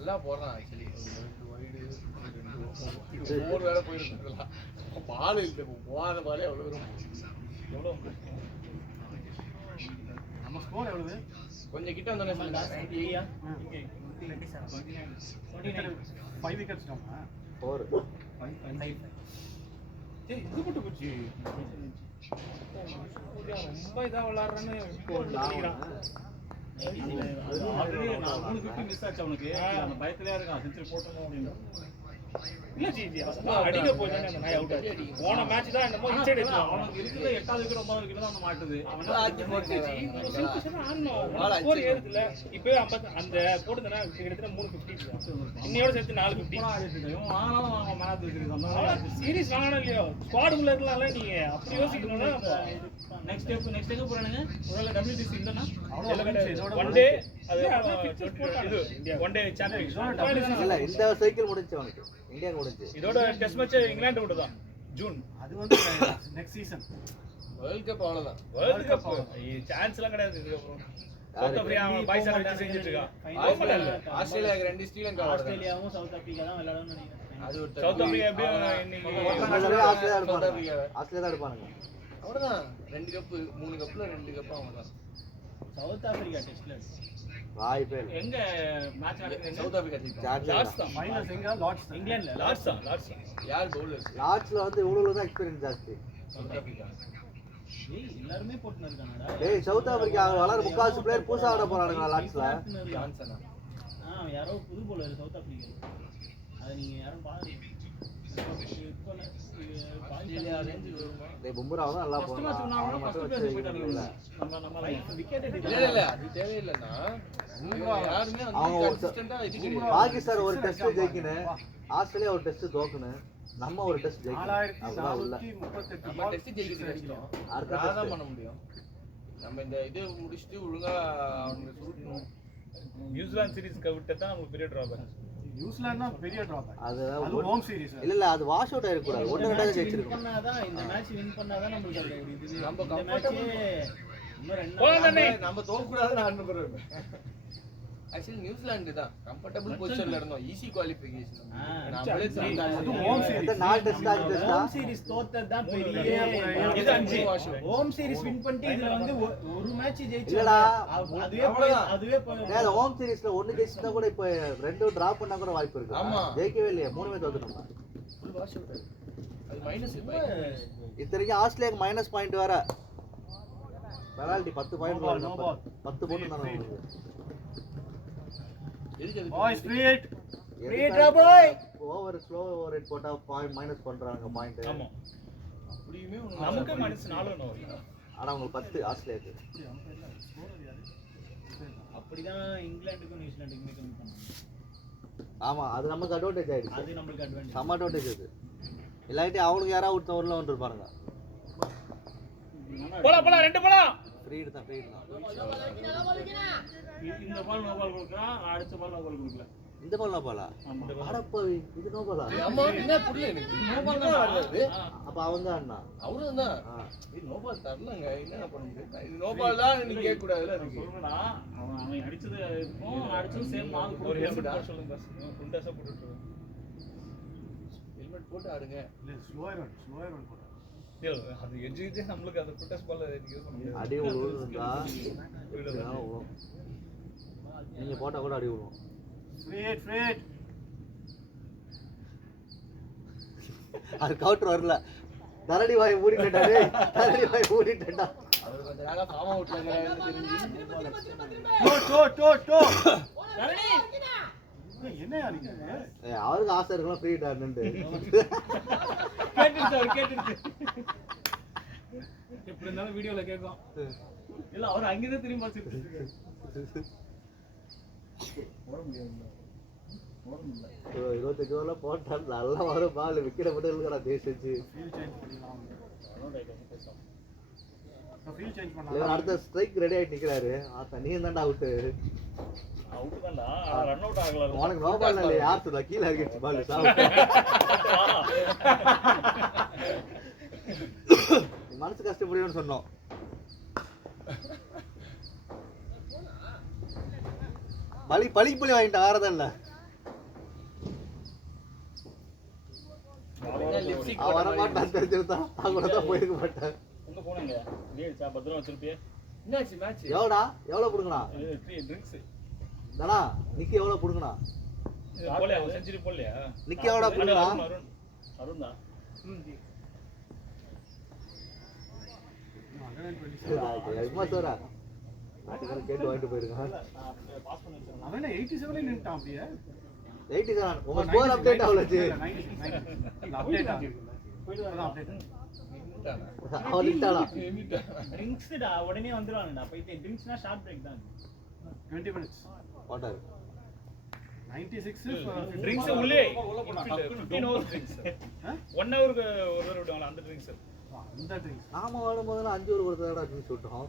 எல்லாம் போடுறான் ஆக்சுவலி 2 வைடு 2 4 வேற போயிருக்கலாம் பால் இல்லை போகாத பாலே அவ்வளோ வரும் எவ்வளோ நம்ம ஸ்கோர் எவ்வளவு? கொஞ்சம் கிட்ட வந்தோடனே சொல்லுங்க 28 5 விக்கெட்ஸ் நம்ம ஏய் இது மட்டும் போச்சு ரொம்ப இதா விளையாடுறான்னு ஆல்ரெடி நான் 350 மிஸ் ஆச்சு அவனுக்கு அந்த பயத்திலே இருக்கான் செஞ்சுரி போட்டணும் அப்படின்னு இல்ல ஜி அடிக்க போயிட்டானே அந்த நாய் அவுட் ஆச்சு போன மேட்ச் தான் என்னமோ இன்சைட் எடுத்து அவனுக்கு இருக்குது 8வது விக்கெட் 9வது விக்கெட் தான் அவன மாட்டுது அவன் ஆச்சு போச்சு ஆனோ ஸ்கோர் ஏறுதுல இப்போ 50 அந்த போடுதுனா கிட்டத்தட்ட 350 இன்னையோட சேர்த்து 450 இவன் வாங்கலாம் வாங்க மேட்ச் இருக்குது அந்த சீரிஸ் வாங்கணும் இல்லையோ ஸ்குவாட் உள்ள இருக்கலாம்ல நீ அப்படி யோசிக்கணும்னா நெக்ஸ்ட் ஸ்டெப் போறானுங்க ஒருவேளை WTC இல்லனா ஒன் டே அது இது ஒன் டே சாம்பியன் இல்ல இந்த சைக்கிள் முடிஞ்சு அவனுக்கு இந்தியா முடிஞ்சு இதோட டெஸ்ட் மேட்ச் இங்கிலாந்து கூட தான் ஜூன் அது வந்து நெக்ஸ்ட் சீசன் வேர்ல்ட் கப் அவ்வளவுதான் வேர்ல்ட் கப் சான்ஸ் எல்லாம் கிடையாது இதுக்கு அப்புறம் சவுத் ஆப்பிரிக்கா பாய்ஸ் எல்லாம் செஞ்சிட்டு இருக்கான் ஆஸ்திரேலியாக்கு 2 ஸ்ரீலங்கா ஆஸ்திரேலியாவும் சவுத் ஆப்பிரிக்கா தான் விளையாடணும்னு நினைக்கிறேன். அது ஒரு சவுத் ஆப்பிரிக்கா எப்படியும் இன்னைக்கு ஆஸ்திரேலியா தான் எடுப்பானுங்க அவ்வளவுதான் 2 கப் 3 கப்ல 2 கப் அவங்கதான் சவுத் ஆப்பிரிக்கா டெஸ்ட்ல வாய்ப்பே இல்லை. எங்க மேட்ச் நடக்குது சவுத் ஆப்பிரிக்கா ஜெயிப்பாங்க. ஜார்ஜியா லார்ட்ஸ் தான் ஃபைனல்ஸ் எங்க லார்ட்ஸ் இங்கிலாந்துல லார்ட்ஸ் தான் யார் பவுலர் லார்ட்ஸ்ல வந்து இவ்வளவு தான் எக்ஸ்பீரியன்ஸ் ஜாஸ்தி. சவுத் ஆப்பிரிக்கா ஏய் எல்லாரும் போட்டுன்னு இருக்கானடா. டேய் சவுத் ஆப்பிரிக்கா வளர முக்காசு பிளேயர் புதுசா ஆட போறானுங்க லார்ட்ஸ்ல. ஜான்சனா யாரோ புது போலர் சவுத் ஆப்பிரிக்கா. அது நீங்க யாரும் பாருங்க. ஆஸ்திரேலியா ரேஞ்ச் வருமா டேய் பும்ரா தான் நல்லா ஃபர்ஸ்ட் போறான். மேட்ச் அவன நான் மட்டும் ஃபர்ஸ்ட் வச்சு பேஸ் வைக்க போயிட்டாங்க முடியல. நம்ம விக்கெட் இல்ல அது தேவையில்லைன்னா யாருமே அவங்க வந்து கன்சிஸ்டன்ட்டா இது கிடையாது பாகிஸ்தான் ஒரு டெஸ்ட் ஜெயிக்கணும், ஆஸ்திரேலியா ஒரு டெஸ்ட் தோக்கணும், நம்ம ஒரு டெஸ்ட் ஜெயிக்கணும். அவ்வளவுதான் உள்ள. 4438 நம்ம டெஸ்ட் ஜெயிக்கிறது கஷ்டம் அடுத்த டிரா தான் test. பண்ண முடியும் நம்ம இந்த இது முடிச்சிட்டு ஒழுங்கா அவங்க சுருட்டணும் நியூசிலாந்து சீரிஸ் விட்டு தான் நமக்கு பெரிய டிராபேக் நியூசிலாந்து தான் பெரிய டிராபேக் அது அது ஹோம் சீரிஸ் இல்ல இல்ல அது வாஷ் அவுட் ஆயிருக்கூடாது. ஒன்னு ரெண்டாவது ஜெயிச்சிருக்கும். பண்ணாதான் இந்த மேட்ச் வின் பண்ணாதான் நமக்கு அது இது நம்ம இந்த comfortable. மேட்ச் இன்னும் ரெண்டு போலாம் தானே. நம்ம தோக்க கூடாதுன்னு அனுப்புறோம் ஆக்சுவலி நியூசிலாந்து தான் கம்ஃபர்டபிள் பொசிஷன்ல இருந்தோம் ஈஸி குவாலிஃபிகேஷன் நம்மளே அது ஹோம் எந்த சீரிஸ் நாலு டெஸ்ட் ஆச்சு டெஸ்டா? ஹோம் சீரிஸ் தோத்தது தான் பெரிய இது 5 ஹோம் சீரிஸ் வின் பண்ணிட்டு இதுல வந்து ஒரு மேட்ச் ஜெயிச்சா இல்லடா. அதுவே டேய் அது ஹோம் சீரிஸ்ல ஒன்னு ஜெயிச்சிட்டா கூட இப்ப ரெண்டு டிரா பண்ணா கூட வாய்ப்பு இருக்கு. ஆமா. ஜெயிக்கவே இல்லையே, மூணுமே தோத்துட்டோம். ஃபுல் வாஷ் அவுட் அது மைனஸ் இத்தனைக்கு ஆஸ்திரேலியாக்கு மைனஸ் பாயிண்ட் வேற. பெனால்டி 10 பாயிண்ட் No வரணும். ball. 10 போட்டு தான வருது. எதுக்கு அது பாய் ஸ்ட்ரீட் பாய் ஓவர் ஸ்லோ ஓவர் ரேட் போட்டா பாயிண்ட் மைனஸ் பண்றாங்க பாயிண்ட். ஆமா அப்படியுமே நமக்கு மைனஸ் 4 வரும் ஆனா உங்களுக்கு 10 ஆஸ்திரேலியாக்கு. அப்படிதான் இங்கிலாந்துக்கும் நியூசிலாந்துக்குமே கம்மி பண்ணாங்க. ஆமா அது நமக்கு அட்வான்டேஜ் ஆயிடுச்சு. அது நம்மளுக்கு அட்வான்டேஜ். செம்ம அட்வான்டேஜ் அது. இல்லாட்டி அவனுக்கு யாராவது ஒருத்தன் உள்ள வந்துருப்பானுங்க. போலாம் ரெண்டு போலாம் ஃப்ரீடு தான் ஃப்ரீடு தான். இந்த பால் நோ பால் கொடுக்குறான் அடுத்த பால் நோ பால் கொடுக்கல இந்த பால் நோ பாலா? ஆமா அடப்பாவி இது நோ பாலா? அம்மா என்ன புரியல எனக்கு நோபால் தான் வருது அப்ப அவங்க அண்ணா. அவரும் தான் இது நோபால் தரலங்க என்ன பண்ண முடியும் இது நோபால் தான் நீ கேட்க கூடாதுல அதுக்கு சொல்லுடா அவன் அடிச்சது இருக்கும் அடிச்சது சேம் மால் ஒரு ஹெல்மெட் போட சொல்லுங்க பாஸ் ஃபுல் ட்ரெஸ் போட்டுட்டு ஹெல்மெட் போட்டு ஆடுங்க இல்ல ஸ்லோயர் போடு இல்ல அது எஜ்ஜே நமக்கு அந்த ஃபுல் ட்ரெஸ் பால் யூஸ் பண்ண முடியாது அடி விழுந்தா எப்படினாலும் விழும். நீங்க போட்டா கூட அடி விழும். ஸ்ட்ரீட் அது கவுண்டர் வரல. தரடி வாய் மூடிட்டா டேய். தரடி வாய் மூடிட்டா. அவர் கொஞ்ச நாளா ஃபார்ம் அவுட்லங்க தெரிஞ்சு டோ என்ன நீங்க ஏய் அவருக்கு ஆசை இருக்கலாம் ஃப்ரீ டார்னு. கேட்டுச்சு எப்படி இருந்தாலும் வீடியோல கேட்கும் இல்ல அவர் அங்கேயே திரும்பி பார்த்துட்டு இருக்காரு போட முடியாது 28 ஓவர்ல போட்டா நல்லா வரும் பால். விக்கெட் மட்டும் இருக்கடா தேசிச்சு. ஃபீல் சேஞ்ச் பண்ணலாம் ஃபீல் சேஞ்ச் இவர் பண்ணலாம் அடுத்த ஸ்ட்ரைக் ரெடி ஆயிட்டு நிக்கிறாரு. நீங்க தான்டா அவுட். அவுட் தான்டா ரன் அவுட் ஆகல உனக்கு நோ பால் இல்ல யார் சொல்றா? கீழ இறக்கிடுச்சு பால். மனசு கஷ்டப்படுன்னு சொன்னோம். பழி வாங்கிட்டு ஆறதா இல்ல. லிப்ஸ்டிக் அவன் வர மாட்டான் தெரிஞ்சிருந்தா நான் கூட தான் போயிருக்க மாட்டேன். உங்க போனங்க டேய் பத்திரம் வச்சிருப்பியே என்னாச்சு மேட்ச் எவ்வளோடா? எவ்வளோ கொடுக்கணா? ட்ரிங்க்ஸ் தானா நிக்கி எவ்வளோ கொடுக்கணா? போலையா செஞ்சுரி போலையா நிக்கோட புள்ளா அருண் தான் எக்மாத்தோரா நாட்டுக்கார கேட்டு வாங்கிட்டு போயிருக்கான் பாஸ் பண்ணி வச்சிருக்கான் அவன் 87 நின்னுட்டான் அப்படியே 87 உங்க ஸ்கோர் அப்டேட் ஆகலச்சு அப்டேட் ஆகிருக்குல்ல போயிடு வரலாம் அப்டேட் அவன் நிட்டானா ட்ரிங்க்ஸ்டா உடனே வந்துருவாங்கடா போயிட்டு ட்ரிங்க்ஸ்னா ஷார்ட் பிரேக் தான் 20 minutes வாட்டர் 96 ட்ரிங்க்ஸ் உள்ளே 15 ஹவர்ஸ் ட்ரிங்க்ஸ் 1 ஹவருக்கு ஒரு தடவை விடுவாங்க அந்த ட்ரிங்க்ஸ் அந்த ட்ரிங்க்ஸ் நாம வாடும்போது 5 ஓவர் ஒரு தடவை ட்ரிங்க்ஸ் விட்டோம்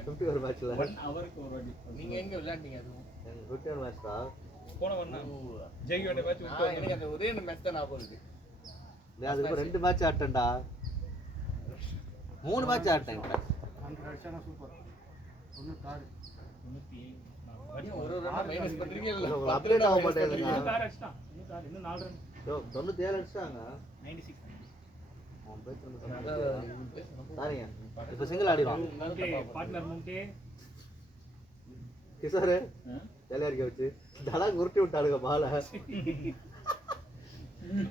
50 ஓவர் மேட்ச்ல 1 ஹவருக்கு ஒரு வாட்டி நீங்க எங்க விளையாண்டீங்க அதுவும் 50 ஓவர் மேட்ச் தான் போன ஒண்ணா ஜெயிக்க வேண்டிய மேட்ச் விட்டு எனக்கு அந்த ஒரே மேட்ச் தான் ஞாபகம் இருக்கு நான் அதுக்கு 2 மேட்ச் ஆட்டேன்டா 3 மேட்ச் ஆட்டேன் அந்த அடிச்சானா சூப்பர் ஒன்னு கார் ஒரு ரன் மைனஸ் பண்றீங்க இல்ல உங்களுக்கு அப்டேட் ஆக மாட்டேங்குதுங்க கார் அடிச்சான் இன்னும் 4 ரன் யோ 97 அடிச்சாங்க 96 அவன் பேர் சாரிங்க இப்போ சிங்கிள் ஆடிடுவான் பார்ட்னர் முன்கே கிஷோர் ஜாலியா இருக்க வச்சு தலாக்கு உருட்டி விட்டாளுங்க பால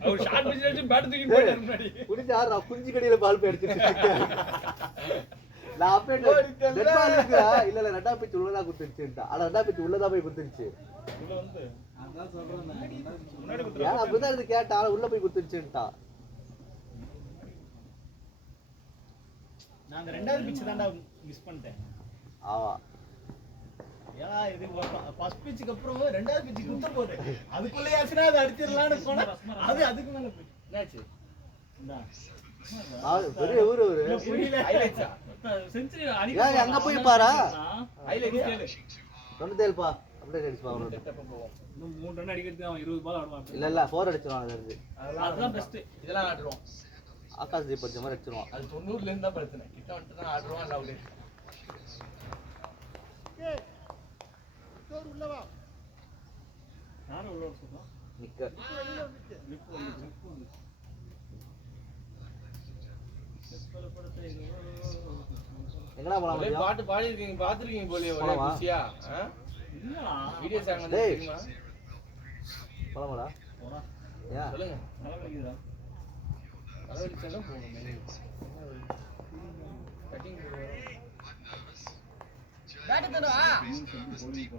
அவர் ஷாட் பிச் அடிச்சு பேட் தூக்கி போயிட்டாரு முன்னாடி குடிச்சு ஆடுறா குஞ்சு கடியில பால் போய் அடிச்சிட்டு நான் அப்பே டெட் பால் இருக்கா இல்ல இல்ல ரெண்டா பிச் உள்ளதா குத்துச்சுட்டா ஆனா ரெண்டா பிச் உள்ளதா போய் குத்துச்சு உள்ள வந்து அதான் சொல்றேன் முன்னாடி குத்துறாரு ஏன் அப்படிதான் இது கேட்டா ஆனா உள்ள போய் குத்துச்சுட்டா நான் அந்த ரெண்டாவது பிட்ச் தான்டா மிஸ் பண்ணிட்டேன் ஆவா ஏன்னா இது ஃபர்ஸ்ட் பிட்சுக்கு அப்புறம் ரெண்டாவது பிட்ச் குத்த போகுது அதுக்குள்ளே ஆச்சுனா அது அடிச்சிடலாம்னு போனா அது அதுக்கு மேல போய் என்னாச்சு இந்தா. பெரிய ஊரு அவரு இல்ல, புரியல ஹைலைட்ஸா செஞ்சுரி ஏன் அங்க போய் பாரா ஹைலைட்ஸ் 97 பா அப்படியே அடிச்சுப்பா அவரு இன்னும் 3 ரன் அடிக்கிறதுக்கு அவன் 20 பால் ஆடுவான் இல்ல இல்ல 4 அடிச்சிருவான் அது இருந்து அதுதான் பெஸ்ட் இதெல்லாம் ஆடுறோம் ஆகாஷ் தீப் அடிச்ச மாதிரி அடிச்சிருவான் அது 90ல இருந்து தான் பிரச்சனை கிட்ட வந்துட்டு தான் ஆடுறோம் இல்ல அவுட் நானும் உள்ள சொல்றேன் நிக்க எங்கடா போலாம் ஒரே மதியம்? பாட்டு பாடி இருக்கீங்க பாத்துருக்கீங்க போலயே ஒரே போலாமா? குஷியா இல்லடா வீடியோ சாங் வந்து டேய். தெரியுமா போலாமாடா போடா ஏன் சொல்லுங்க நல்லா பண்ணிக்கிறா தலைவலிச்சா போகணும் கட்டிங்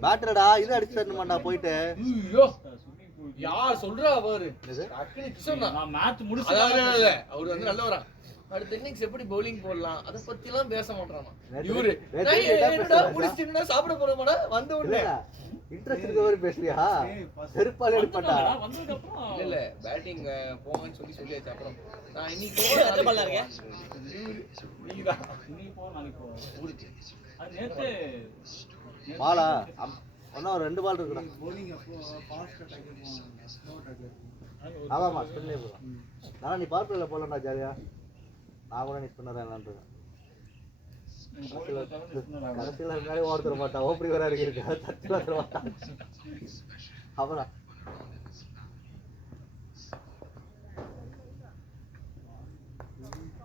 பேட்டரடா இது அடிச்சு தரணுமாடா போயிட்டு ஐயோ யார் சொல்றா பாரு என்னது? டக்குனு கிஷோர் தான் நான் மேட்ச் முடிச்சு அதாவது அவர் வந்து நல்லவரா அடுத்த இன்னிங்ஸ் எப்படி பவுலிங் போடலாம் அத பத்தி எல்லாம் பேச மாட்டானா நேத்து- இவரு நேத்து நான் கேட்டா என்னடா பேசுறாங்க. முடிச்சிட்டீங்கன்னா சாப்பிட போறோமாடா வந்த உடனே இன்ட்ரெஸ்ட் இருக்க மாதிரி பேசுறியா செருப்பாலே அடிப்பட்டா வந்ததுக்கு அப்புறம் இல்ல பேட்டிங் போங்கன்னு சொல்லியாச்சு அப்புறம் நான் இன்னைக்கு போறேன் பால்ல இருக்கேன் நீதான் இன்னைக்கு போவோம் நாளைக்கு போவோம் ஊருக்கு அது நேத்து பாலா ஒன்னும் ஒரு 2 பால் இருக்குடா bowling அப்போ ஃபாஸ்ட் அட்டாக் போவாங்க ஸ்லோ அட்டாக் ஆமாமா ஸ்பின்னே போதும் நான் நீ பவர் பிளேல போலடா ஜாலியா நான் கூட நீ ஸ்பின்னரா என்னன்றது கடைசியில் இருந்தாலே ஓடுற மாட்டான் ஓப்படி வர இருக்கு தட்டி வர மாட்டான் அப்புறம்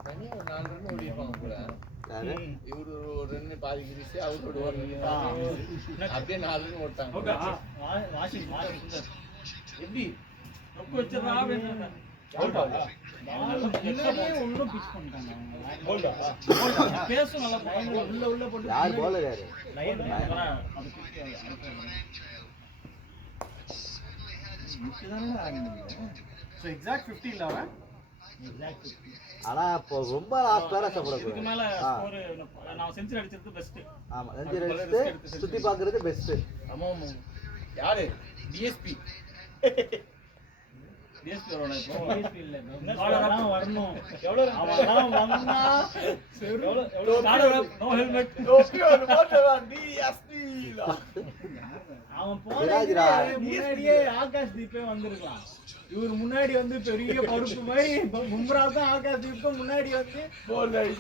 தனியா ஒரு 4 ரன் ஓடிப்பாங்க கூட யாரு இவரு ஒரு ரன் பாதி கிரிச்சு அவரோட ஒரு run அப்படியே 4 ரன் ஓட்டாங்க வாஷிங் வாஷிங் எப்படி ரொக்க வச்சிரா அப்படினா முன்னாடியே ஒன்னும் பிட்ச் பண்ணிட்டாங்க அவங்க போல்டா பேசும் நல்லா போறாங்க உள்ள போட்டு யார் போலர் யாரு லைன் அது ஸோ எக்ஸாக்ட் 50 இல்ல அவன் எக்ஸாக்ட் ஆனா இப்போ ரொம்ப லாஸ்ட் பேரா இதுக்கு சாப்பிடக்கூடாது மேல ஸ்கோர் நான் செஞ்சுரி அடிச்சது பெஸ்ட் ஆமா 5 ரெஸ்ட் சுத்தி பாக்குறது பெஸ்ட் ஆமா ஆமா யாரு டிஎஸ்பி டிஎஸ்பி வரோட இப்போ PSP இல்ல அவெல்லாம் வரணும் எவ்வளவு அவெல்லாம் வந்தா எவ்வளவு கார்டு நோ ஹெல்மெட் டிஎஸ்பி அவன் விராஜ்ரா. போனதுக்கு முன்னாடியே ஆகாஷ் தீப்பே வந்திருக்கலாம் இவர் முன்னாடி வந்து பெரிய பருப்பு மாதிரி பும்ரா தான் ஆகாஷ் தீப்க்கு முன்னாடி வந்து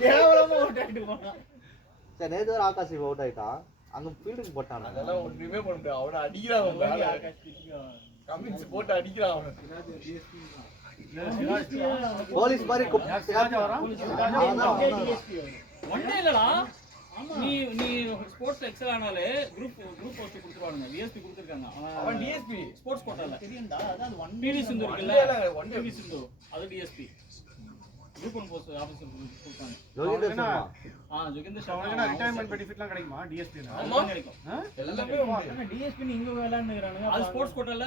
கேவலமா அவுட் ஆயிட்டு போனான் சரி நேத்து வர ஆகாஷ் அவுட் ஆயிட்டான் அங்க ஃபீல்டுக்கு போட்டான் அதெல்லாம் ஒண்ணுமே பண்ண முடியாது அவனை அடிக்கிறான் அவன் மேல ஆகாஷ் தீப்க்கு கமிட்ஸ் போட்டு அடிக்கிறான் அவனை போலீஸ் மாதிரி சிராஜா வரான் அவன் தான் DSP வரும். ஒண்ணே இல்லடா நீ நீ ஸ்போர்ட்ஸ் எக்ஸல் ஆனாலே குரூப் போஸ்ட் கொடுத்துருவாங்க. டிஎஸ்பி கொடுத்துருக்காங்க. அவன் டிஎஸ்பி ஸ்போர்ட்ஸ் கோட்டால தெரியும்டா அதான் அது 1 பிடி சிந்து இருக்குல்ல, பிடி சிந்து அது டிஎஸ்பி குரூப் 1 போஸ்ட் ஆபீசர் கொடுத்தாங்க. ஜோகிந்தர் சர்மா ஜோகிந்தர் அவனுக்கு சர்மா ரிட்டையர்மென்ட் பெனிஃபிட்லாம் கிடைக்குமா டிஎஸ்பி கிடைக்கும். எல்லாமே உண்டு. டிஎஸ்பி இங்க விளையாடுறானுங்க. அது ஸ்போர்ட்ஸ் கோட்டால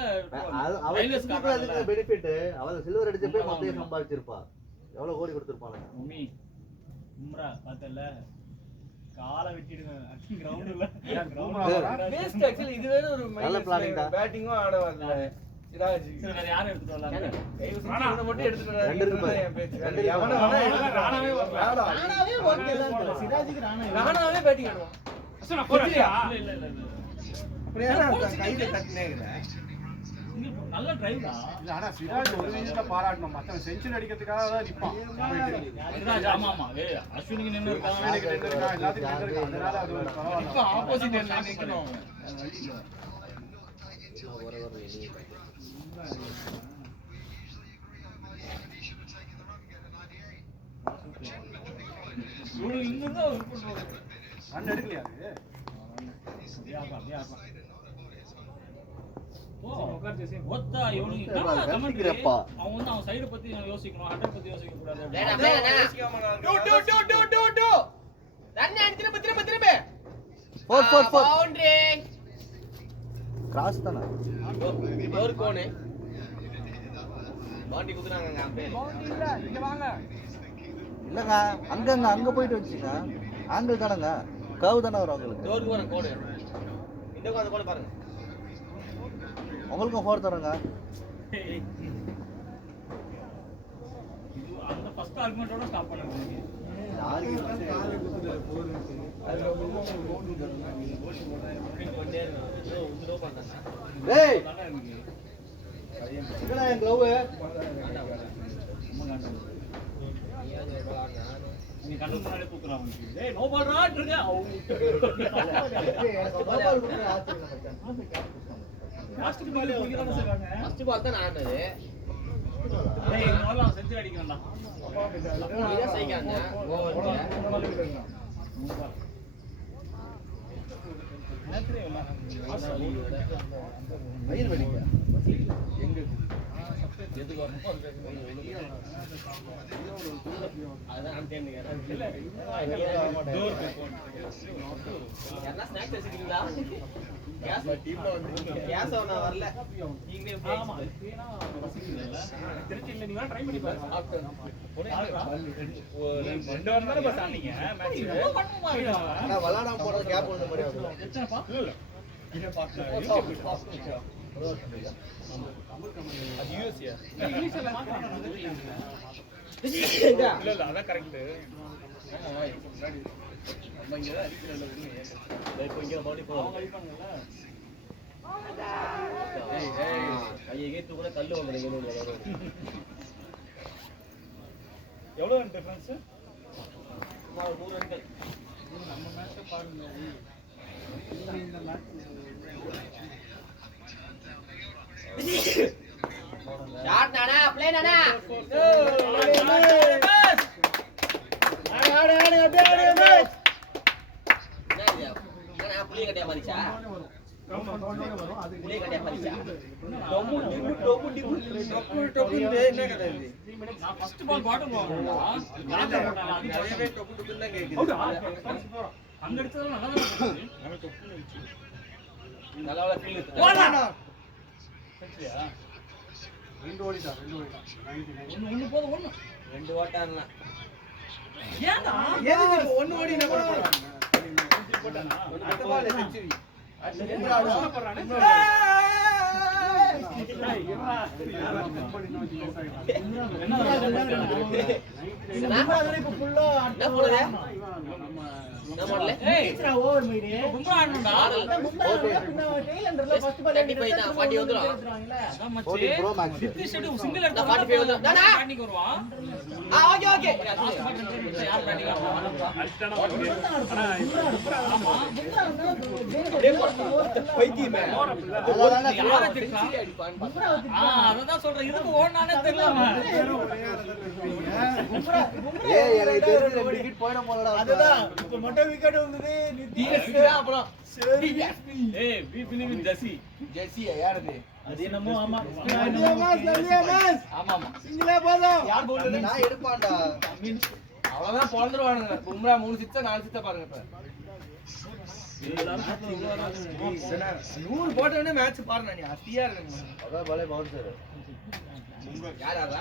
அவருக்கு பெனிஃபிட். அவர் சில்வர் அடிச்சப்பே மொத்தம் சம்பாதிச்சிருப்பா. எவ்வளவு கோடி கொடுத்திருப்பாங்க. மம்மி உம்ரா பார்த்தல கால வெட்டிடுங்க கிரவுண்ட்ல வேஸ்ட் ஆக்சுவலி இது வேற ஒரு நல்ல planning தான். பேட்டிங்கும் ஆட வரல. சிராஜ் சரி வேற யாரை எடுத்துட்டு வரலாங்க? இவனை மட்டும் எடுத்துட்டு வராரு. ரெண்டு இருக்கு பாரு. என் பேச்சு. எவனை வேணா எடுத்துட்டு ராணாவே வரல. ராணாவே ஓகே தான். சிராஜுக்கு ராணா ராணாவே பேட்டிங் ஆடுவான். நான் போறேன். இல்ல அப்படியே கையில தட்டினேங்கற. நல்ல டிரைவா. இல்ல ஆனா சிராஜ் ஒரு விஷயத்தை பாராட்டணும். மத்தவன் செஞ்சுரி அடிக்கிறதுக்காக தான் நிப்பான். சிராஜ் ஆமா அஸ்வினிக்கு நின்னு இருக்கான். அஸ்வினிக்கு நின்னு இருக்கான், எல்லாத்துக்கும் நின்னு இருக்கான். அதனால அது ஒரு பரவாயில்ல. இப்ப ஆப்போசிட் எண்ட்ல நிக்கணும். இவனுக்கு இங்க இருந்தா ஒரு போடுவாங்க. ரன் எடுக்கலையா அது? அப்படியே ஆப்பா. ஓத்தா இவனுக்கு என்ன கமெண்ட்ரி? அவன் வந்து அவன் சைடு பத்தி யோசிக்கணும், அட்டர் பத்தி யோசிக்க கூடாது. ரன் அடிச்சிர பத்திரமே. 4 பவுண்டரி. கிராஸ் தான. ஒரு கோனே. பாண்டி குதுறாங்க அம்பே. இல்லங்க அங்க போயிட்டு வச்சுங்க. ஆங்கிள் தானங்க. கர்வ் தான வரும் உங்களுக்கு. டோருக்கு வர கோனே. இந்த கோன கோன பாருங்க. உங்களுக்கும் 4 தரங்க. இது அந்த ஃபர்ஸ்ட் ஆர்குமெண்டோட ஸ்டாப் பண்ணுங்க. டேய் எங்கடா என் க்ளோவ்? நீ கண்ணு முன்னாடி தூக்குறான் அவனுக்கு. டேய் நோ பால் ராட் இருக்க. லாஸ்ட் பால் குடிக்கறானே சொல்றாங்க. ஃபர்ஸ்ட் பால் தான் ஆடுனது. டேய் இன்னொரு செஞ்சுரி அடிக்கறடா. நீங்க செய்யாங்க. ஓவர். மயில் வெடிங்க. எங்க எதுக்கு வரணும் அதான் நான் தேடிக்கிறேன். இல்ல டோர் என்ன ஸ்நாக்ஸ் வச்சிருக்கீங்களா? கேஸ் டீம்ல வந்து கேஸ் நான் வரல. நீங்களே ஆமா இப்பனா வசிக்கிறீங்களா? திருச்சி இல்ல நீங்க ட்ரை பண்ணி பாருங்க. ரெண்டு வாரம் தான பஸ் ஆனீங்க மேட்ச். انا விளையாடாம போற கேப் வந்து மாதிரி ஆகுது. எத்தனைப்பா? இல்ல இத பாக்க அது யூஎஸ்ஏ இங்கிலீஷ்ல மாத்துறாங்க. இல்ல அதான் கரெக்ட். நம்ம இங்க தான் அடிக்கிறல உண்மையே. இப்போ இங்க பாடி போ. அவங்க அடிப்பாங்கல. ஏய் கையே தூக்குற கல்லு வந்துறீங்க நீங்க. எவ்வளவு டிஃபரன்ஸ்? சுமார் 100 ரன்கள். நம்ம மேட்சை பாருங்க. இந்த மேட்ச் ஷாட் நானா ப்ளே நானா. நானா புளிய கட்டியா மாரிச்சா? புளிய கட்டியா மாரிச்சா? டொப்பு என்ன கதை? நான் ஃபர்ஸ்ட் பால் பாட்டம் போறேன்டா. லாஸ்ட் போட்டாங்க. அது நிறையவே டொப்பு தான் கேக்குது. அங்க அடிச்சது நல்லா இருந்துச்சு. எனக்கு டொப்புன்னு இருந்துச்சு. நல்லவள ஃபீல். போடா. சரியா? ரெண்டு ஓடிதான் 99. ஒன்னு போதும் ஒன்னு. ரெண்டு ஓட்டான்ல. ஏன்டா? எதுக்கு இப்போ ஒன்னு ஓடினா கூட போட்டானா? அடுத்த பால் செஞ்சுரி. இப்ப ஃபுல்லா என்ன போடுது? என்ன போடல? அடிச்சா ஓவர் மீறி பும்ரா ஆடணும்டா. பின்ன டெய்லண்டர்ல ஃபர்ஸ்ட் பால் 35 தான் 40 வந்துரும். அதான் மச்சி. 14 Pro Max. Nitish Reddy single எடுத்தா 45 வந்துரும். தானா? பேட்டிங் வருவான். Okay okay. யார் பேட்டிங் ஆடுவா? ஆமா. பைத்தியமே. யாரை திட்டா? செஞ்சுரி அடிப்பான்னு பார்த்தா. அததான் சொல்றேன். இதுக்கு ஓடுனானே தெரியல அவன். ஏய் எனக்கு தெரிஞ்சு 2 விக்கெட் போயிட போலடா. அதுதான் இப்ப மட்டும் ரெண்டு விக்கெட் வந்தது DSP தான் அப்புறம் ஏய் we believe in Jesse யாரது அது என்னமோ ஆமா ஆமா ஆமா சிங்கிளே போதும் யார் பவுலர் நான் எடுப்பான்டா. அவ்வளவுதான் பொளந்துருவானுங்க பும்ரா 3 சிக்ஸ் 4 சிக்ஸ் பாருங்க இப்ப 100 போட்டவனே மேட்ச் பாருங்க நீ அத்தியா இருக்கு அதான் பாலே பவுன்சர். யார் யாரா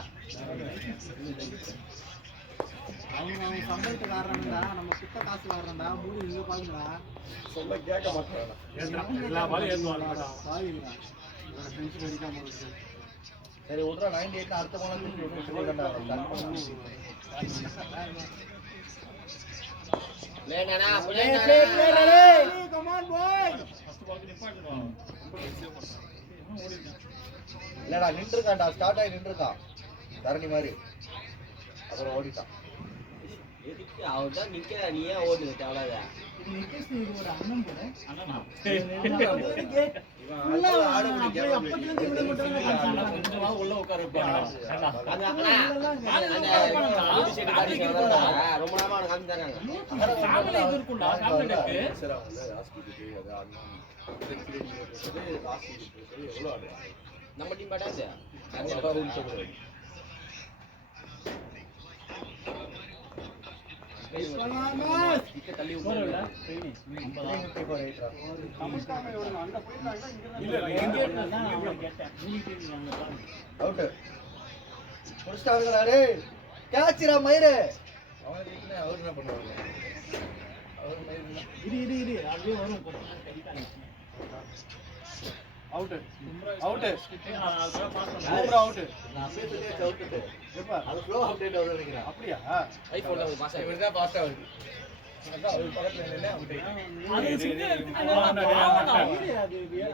அவங்க சம்பளத்துக்கு ஆடுறாங்கடா, நம்ம சுத்த காசு ஆடுறா, மூணு இங்க பாருங்கடா. சொல்ல கேட்க மாட்டாங்க. எல்லா பாலும் ஏத்துவாங்க. பாவிங்களா, ஒரு டென்ஷன் அடிக்காம இருக்கு. சரி விட்றா 98 அடுத்த போனா கம் ஆன் பாய் இல்லடா நின்றுக்கான்டா, ஸ்டார்ட் ஆகி நின்றுக்கான் தரணி மாதிரி, அப்புறம் ஓடிட்டான். எதுக்கு அவர்தான் நிக்க நீ ஏன் ஓடுது தேவலாத நிக்கேஷ் இது ஒரு அண்ணன் போல அண்ணா உள்ள உட்கார ரொம்ப நேரமா அவனுக்கு காமி தராங்க நம்ம டீம் பாட்டாச்சு தள்ளி விட்டு அவுட் முடிச்சிட்டாங்களா டேய், கேட்ச்ரா மயிரு. அவனுக்கு அவர் என்ன பண்ணுவாங்க, அவர் மயிரு இரு அப்படியே வரும் அவுட் அவுட் பும்ரா அவுட். நான் பேசுறதே அவுட். எப்ப அது ஸ்லோ அப்டேட் ஆகுது நினைக்கிறேன். அப்படியா? ஐபோன்ல ஒரு பாஸ் இவன் தான் ஃபாஸ்டா வருது. அதான் அவர் பக்கத்துல நின்னு அவுட். அது சிக்னல்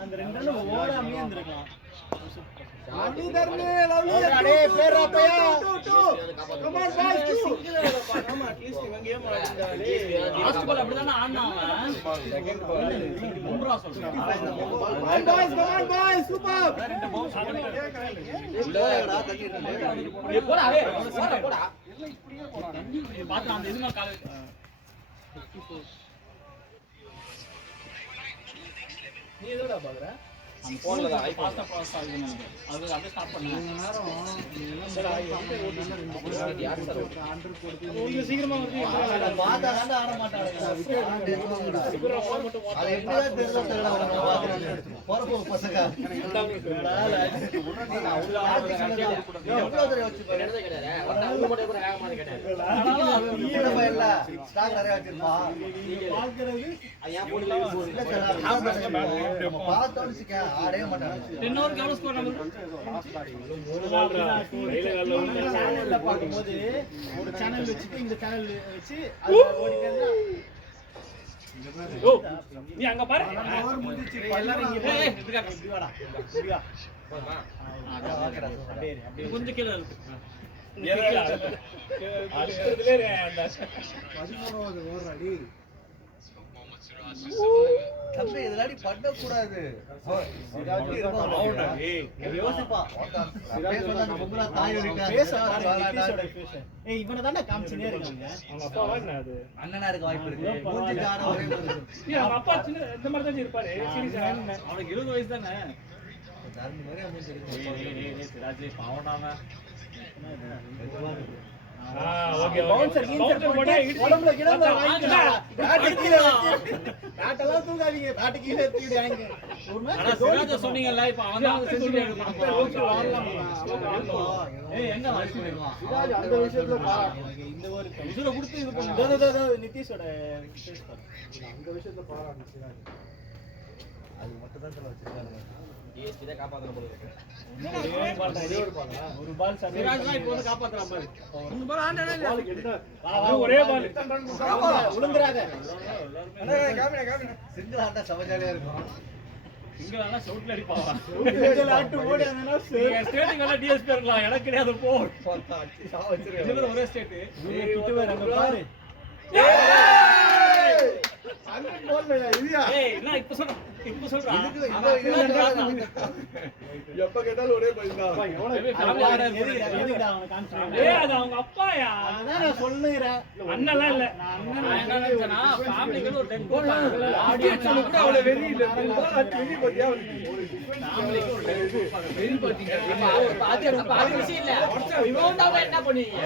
அந்த ரெண்டு ரன் ஓடாமே இருந்திருக்கலாம். லவ்லி தர்மே லவ்லி அடே பேர் அப்பயா கம் ஆன் பாய்ஸ் ஆமா அட்லீஸ்ட் இவங்க ஏன் மாட்டிட்டாலே. லாஸ்ட் பால் அப்படிதானே ஆடுனாங்க செகண்ட் பால் பும்ரா சொல்றான் கம் ஆன் பாய்ஸ் சூப்பர் உள்ளடா தள்ளிட்டு போடா டேய் போடா போடா பாத்து அந்த இதுமா கால் நீ எதோட பாக்குற அந்த போன்ல தான் ஃபாஸ்டா பாஸ் ஆகுது நமக்கு அது அப்படியே ஸ்டாப் பண்ணுங்க உங்களுக்கு சீக்கிரமா வந்து பாத்தாடா ஆட மாட்டாங்க. அது எப்படியா தெரிஞ்சா போறப்போ பசங்க எவ்வளவு தடவை வச்சு பாரு. அவங்க மட்டும் கூட வேக மாதிரி கேட்டாரு இல்ல ஸ்டாக் நிறைய வச்சிருப்பான். பாக்குறது அது ஏன் போன்ல இல்ல சார், நம்ம பார்த்தோம்னு வச்சுக்க ஆடவே மாட்டாங்க. 10 ஓவருக்கு எவ்வளவு ஸ்கோர் நமக்கு சேனல்ல பாக்கும்போது ஒரு சேனல் வச்சுட்டு இந்த சேனல் வச்சு அது ஓடிட்டேன்னா ஓ நீ அங்க பாரு ஓவர் முடிஞ்சிச்சு எல்லாரும் இங்க ஏய், இப்படி வாடா இப்படியா போதுமா அப்படியே அப்படியே கொஞ்சம் கீழ இருக்கு அடுத்ததுல அந்த 13வது ஓவர் அடி. தம்பி இதெல்லாம் நீ பண்ணக்கூடாது. யோசிப்பான். பும்ரா தாய் பேச ஏய் இவனை தானே காமிச்சுனே இருக்காங்க. அவங்க அப்பா என்ன அது அண்ணனா இருக்க வாய்ப்பு இருக்கு. மூஞ்சிக்கு ஆட ஒரே ஒரு நீ அவங்க அப்பா சின்ன இந்த மாதிரி தான் இருப்பாரு சீரியஸா அவனுக்கு 20 வயசு தானே தரணி மாதிரி மூஞ்சி இருக்கு. சிராஜ் பாவனாம ஓகே பவுன்சர் பவுன்சர் போடா உடம்புல கிடந்த வாங்கிடா பேட் கீழ வச்சு பேட் எல்லாம் தூக்காதீங்க பேட் கீழ ஏத்திடு வாங்க ஒரு ஆனா மேட்ச் சிராஜ் சொன்னீங்கல்ல இப்ப அவன் தான் செஞ்சுரி எடுப்பான் ஏய் எங்க வாய்ஸ் பண்ணிடுவான் சிராஜ் அந்த விஷயத்துல இந்த ஒரு இதுல கொடுத்து இது பண்ணு நிதிஷோட அந்த விஷயத்துல பாராட்டு சிராஜ். அது மட்டும் தான் சொல்ல வச்சிருக்காங்க. டிஎஸ்பி தான் காப்பாத்தற போல இருக்கு ஒரு பால் சிராஜ் தான் இப்போ வந்து காப்பாத்துறான் பாரு இந்த பால் ஆண்டனே ஒரே பால் உளுந்துறாத சிங்கிள் ஆண்டா சமஜாலியா இருக்கும். இங்க நல்லா ஷவுட்ல அடிப்பாவா ஆட்டு ஓடி அந்தனா நீங்க ஸ்டேட்டிங் எல்லாம் டிஎஸ்பி இருக்கலாம் எனக்கு கிடையாது போ வச்சிருக்கேன். ரெண்டு பேரும் ஒரே ஸ்டேட் கிட்ட வர அங்க பாரு ஏய் என்ன இப்ப சொல்றேன் எப்ப கேட்டாலும் ஒரே பதில் தான். எதுக்குடா அவனை கான்சென்ட்ரேட் ஏய் அது அவங்க அப்பாயா அதான் நான் சொல்லுகிறேன். அண்ணன்லாம் இல்ல நான் என்ன நினைச்சேன்னா ஃபேமிலிக்கு ஒரு 10 கோடி ஆடியன்ஸ் கூட அவள வெறி இல்ல. வெறி பத்தியா ஃபேமிலிக்கு ஒரு 10 கோடி வெறி பாத்தீங்க. அப்ப அது விஷயம் இல்ல. இவன் தான் என்ன பண்ணுவீங்க?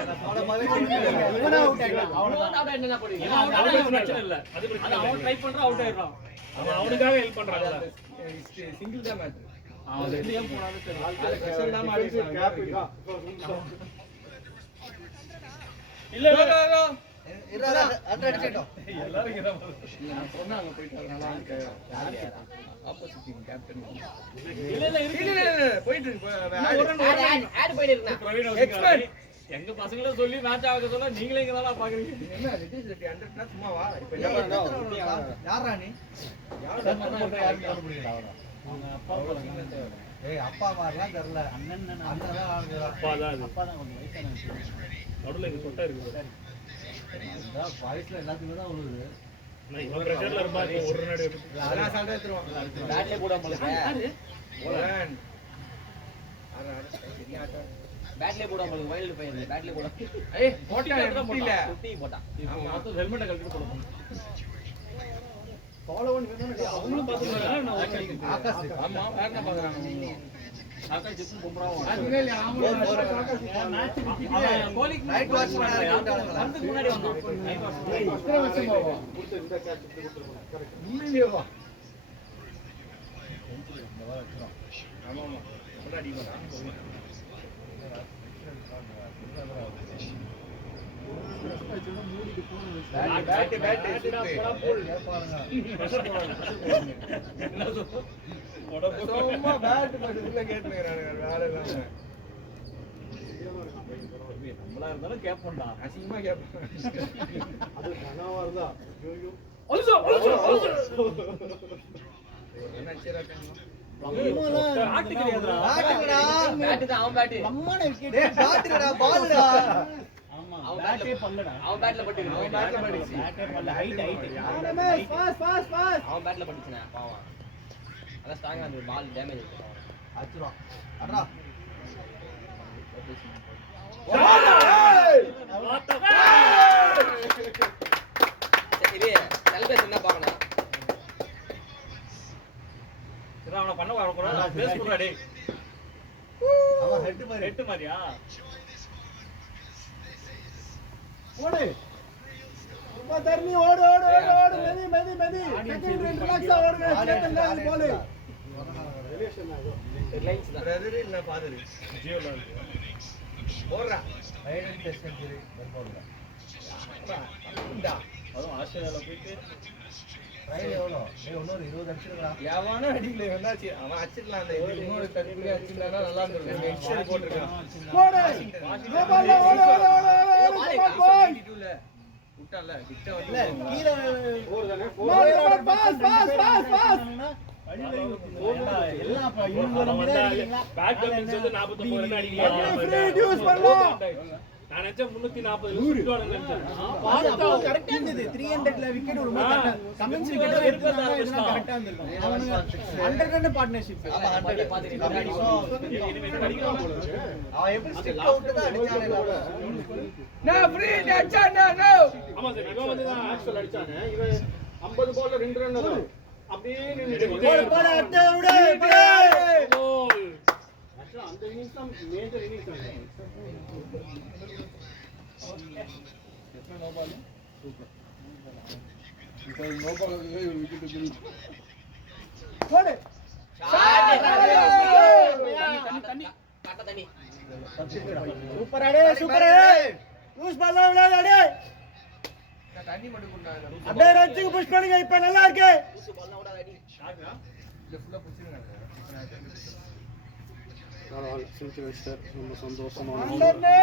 இவனா அவுட் ஆயிட்டான். அவன் தான் என்ன பண்ணுவீங்க? அவனுக்கு பிரச்சனை இல்ல அது அவன் ட்ரை பண்றான் அவுட் ஆயிடுறான் அவனுக்காக ஹெல்ப் பண்றான்ல சிங்கிள் தான் மேட்ச். அவன் ரெண்டு ஏன் போனாலும் சரி அது பிரஷர் தான் மாறி கேப் இருக்கா. இல்ல இல்ல எல்லாரும் இங்க தான் நான் சொன்னாங்க போயிட்டாங்க. ஆப்போசிட் டீம் கேப்டன் இல்ல இல்ல இல்ல போயிட்டு இருக்கு. ஆட் பண்ணிருக்கேன். பிரவீன் எங்க பசங்கள சொல்லி மேட்ச் ஆக சொல்ல நீங்களே இங்க தான் பாக்குறீங்க என்ன ரிட்டீஸ் 100 பிளஸ் சும்மாவா? இப்போ என்ன பண்றோம்? யாரா நீ அவங்க அப்பா போறாங்க. ஏய் அப்பா மாதிரிலாம் தெரியல அண்ணன் அண்ணன் ஆளுங்க அப்பா தான் அது அப்பா தான் கொஞ்சம் வயசான நடுவுல இங்க சொட்டா இருக்குது வயசுல எல்லாத்துக்குமே தான் விழுது நான் இவன் பிரஷர்ல இருப்பா இப்போ ஒரு நாடு அதெல்லாம் சால்ட் எடுத்துருவோம். பேட்ல போடாம போலன் சரியா ஆட்டம். பேட்ல போடாம வைல்ட் பையன் பேட்ல போட ஏய் போட்டா இல்ல. சுத்தி போட்டான். இப்போ மொத்தம் ஹெல்மெட்டை கழட்டி போடுவோம் ஃபாலோவன் வேணும்னு அவங்களும் பாத்துக்கிறாங்க நான் ஓகே ஆகாஷ் ஆமா வேற என்ன பாக்குறாங்க? ஆகாஷ் ஜெஸ்ட் பொம்பராவும் அதுவே இல்ல மேட்ச் அவன் கோலிக்கு நைட் வாட்ச் பண்ணாங்க வரதுக்கு முன்னாடி வந்தான் நைட் வாட்ச் அத்தனை வருஷமாவா? உண்மையிலேவா? ஆமா ஆமா முன்னாடி போனா பேட் பேட் சும்மா பேட் மட்டும் கேட்டுக்கிறானுங்க வேற இல்லாம. நம்மளா இருந்தாலும் கேட்போம்டா அசிங்கமா கேட்பாங்க. அது கனவா இருந்தா அல்சோ என்ன சேராட்டங்க. ஆட்டு கிடையாதுடா ஆட்டுங்கடா பேட் தான் அவன் பேட். அம்மான விக்கெட். டேய் பாத்துடா பால்டா ஆமா அவன் பேட்டே பல்லடா. அவன் பேட்ல பட்டு அவன் பேட்ல பட்டுச்சு. பேட்டே பல்ல ஹைட் பாஸ் அவன் பேட்ல பட்டுச்சுனா பாவம். அத ஸ்ட்ராங்கா அந்த பால் டேமேஜ் ஆயிடுச்சு. அச்சுறோம் அடடா சரி செலிப்ரேஷன் என்ன பார்க்கணும்? இதான் அவனை பண்ண வரக்கூடாது பேஸ் பண்ணுடா டேய் அவன் ஹெட் மாதிரி ரெட்டு மாதிரியா ஓடு தர்மி ஓடு ஓடு ஓடு ஓடு மெதி மெதி மெதி செகண்ட் ரிலாக்ஸா ஓடுங்க சேத்தன் தான் பால் ரிலையன்ஸ் தான். பிரதர் இல்ல ஃபாதர் ஜியோல இருக்கு போறா ரைட் டெஸ்ட் செஞ்சுரி வெல்போல்ல இந்தா அதுவும் ஆஸ்திரேலியால போயிட்டு ரைட் எவ்வளோ டேய் இன்னொரு 20 அடிச்சிருக்கா எவனோ அடிக்கல வந்தாச்சு அவன் அடிச்சிடலாம் அந்த இது இன்னொரு தடுப்புல அடிச்சிருந்தா நல்லா இருந்திருக்கும் எக்ஸ்ட்ரா போட்டுருக்கான் ஓடு ஓடு ஓடு ஓடு பால் 22ல விட்டால கிட்ட இல்ல வந்து கீழ பாஸ் பாஸ் பாஸ் பாஸ் எல்லாம் அப்ப இவங்க பேக் கமிங்ஸ் வந்து 49 ரன் அடிக்கலாம் ஃப்ரீ டியூஸ் பண்ணலாம் நான் நினைச்சேன் 340 சுட்டுவானுங்க நினைச்சேன் பார்த்தா கரெக்ட்டா இருந்தது 300ல விக்கெட் ஒரு மாதிரி கமெண்ட்ஸ் விக்கெட் எடுத்தாங்க இதெல்லாம் கரெக்ட்டா இருந்திருக்கும் அவனுங்க 100 ரன் பார்ட்னர்ஷிப் ஆமா 100 அவன் எப்படி ஸ்டிக் அவுட் தான் அடிச்சானே நான் ஃப்ரீ அடிச்சானே நோ ஆமா சார் இவன் வந்து தான் ஆக்சுவல் அடிச்சானே இவன் 50 பால்ல 2 ரன் தான் அப்படியே நின்னு போடு போடு அட்டை விடு போடு கோல் ஆக்சுவலா அந்த இன்னிங்ஸ் தான் மேஜர் இன்னிங்ஸ் போடு காட்ட தண்ணி. சூப்பர் அடே சூப்பர் லூஸ் பால் விளையாடு அடே நான் தண்ணி மட்டும் குடிச்சானே அப்படியே ரன்னுக்கு புஷ் பண்ணுங்க இப்ப நல்லா இருக்கு லூசு பால்னா விடாத அடி. இல்ல ஃபுல்லா புடிச்சிருங்க ரொம்ப சந்தோஷமா அண்டர்னே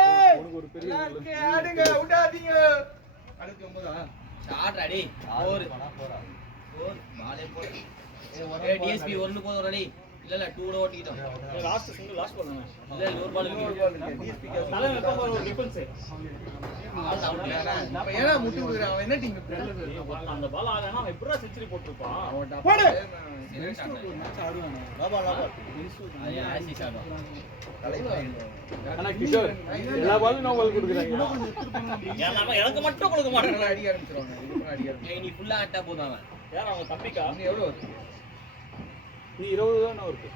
ஒரு பெரிய ஆடுங்க விடாதீங்க 69 ஷாட் அடி. ஓவர் பண்ணா போறா பாலே போடு. ஏய் டிஎஸ்பி 1 போதும் அடி. இல்ல 2 ஓட ஓட்டிட்டோம். லாஸ்ட் சிங்கிள் லாஸ்ட் பால் தானே. இல்ல ஒரு பால் இருக்கு. தலை வெப்ப பால் ஒரு டிஃபென்ஸ். இப்ப ஏன்னா முட்டு குடுக்குறான் அவன் என்ன டீம் அந்த பால் ஆகனா அவன் எப்படிடா செஞ்சுரி போட்டுருப்பான். போடு லாபா லாபா அது ஆசி ஷாட். ஆனா கிஷோர் எல்லா பாலும் நோ பால் கொடுக்குறாங்க. எனக்கு மட்டும் கொடுக்க மாட்டேன். அடிக்க ஆரம்பிச்சிருவாங்க இதுக்கு அடிக்க ஆரம்பிச்சிருவாங்க நீ ஃபுல்லா ஆட்டா போதும் அவன். யார் அவங்க தம்பிக்கா? இன்னும் எவ்வளவு வருது நீ 20 தான் இருக்கு.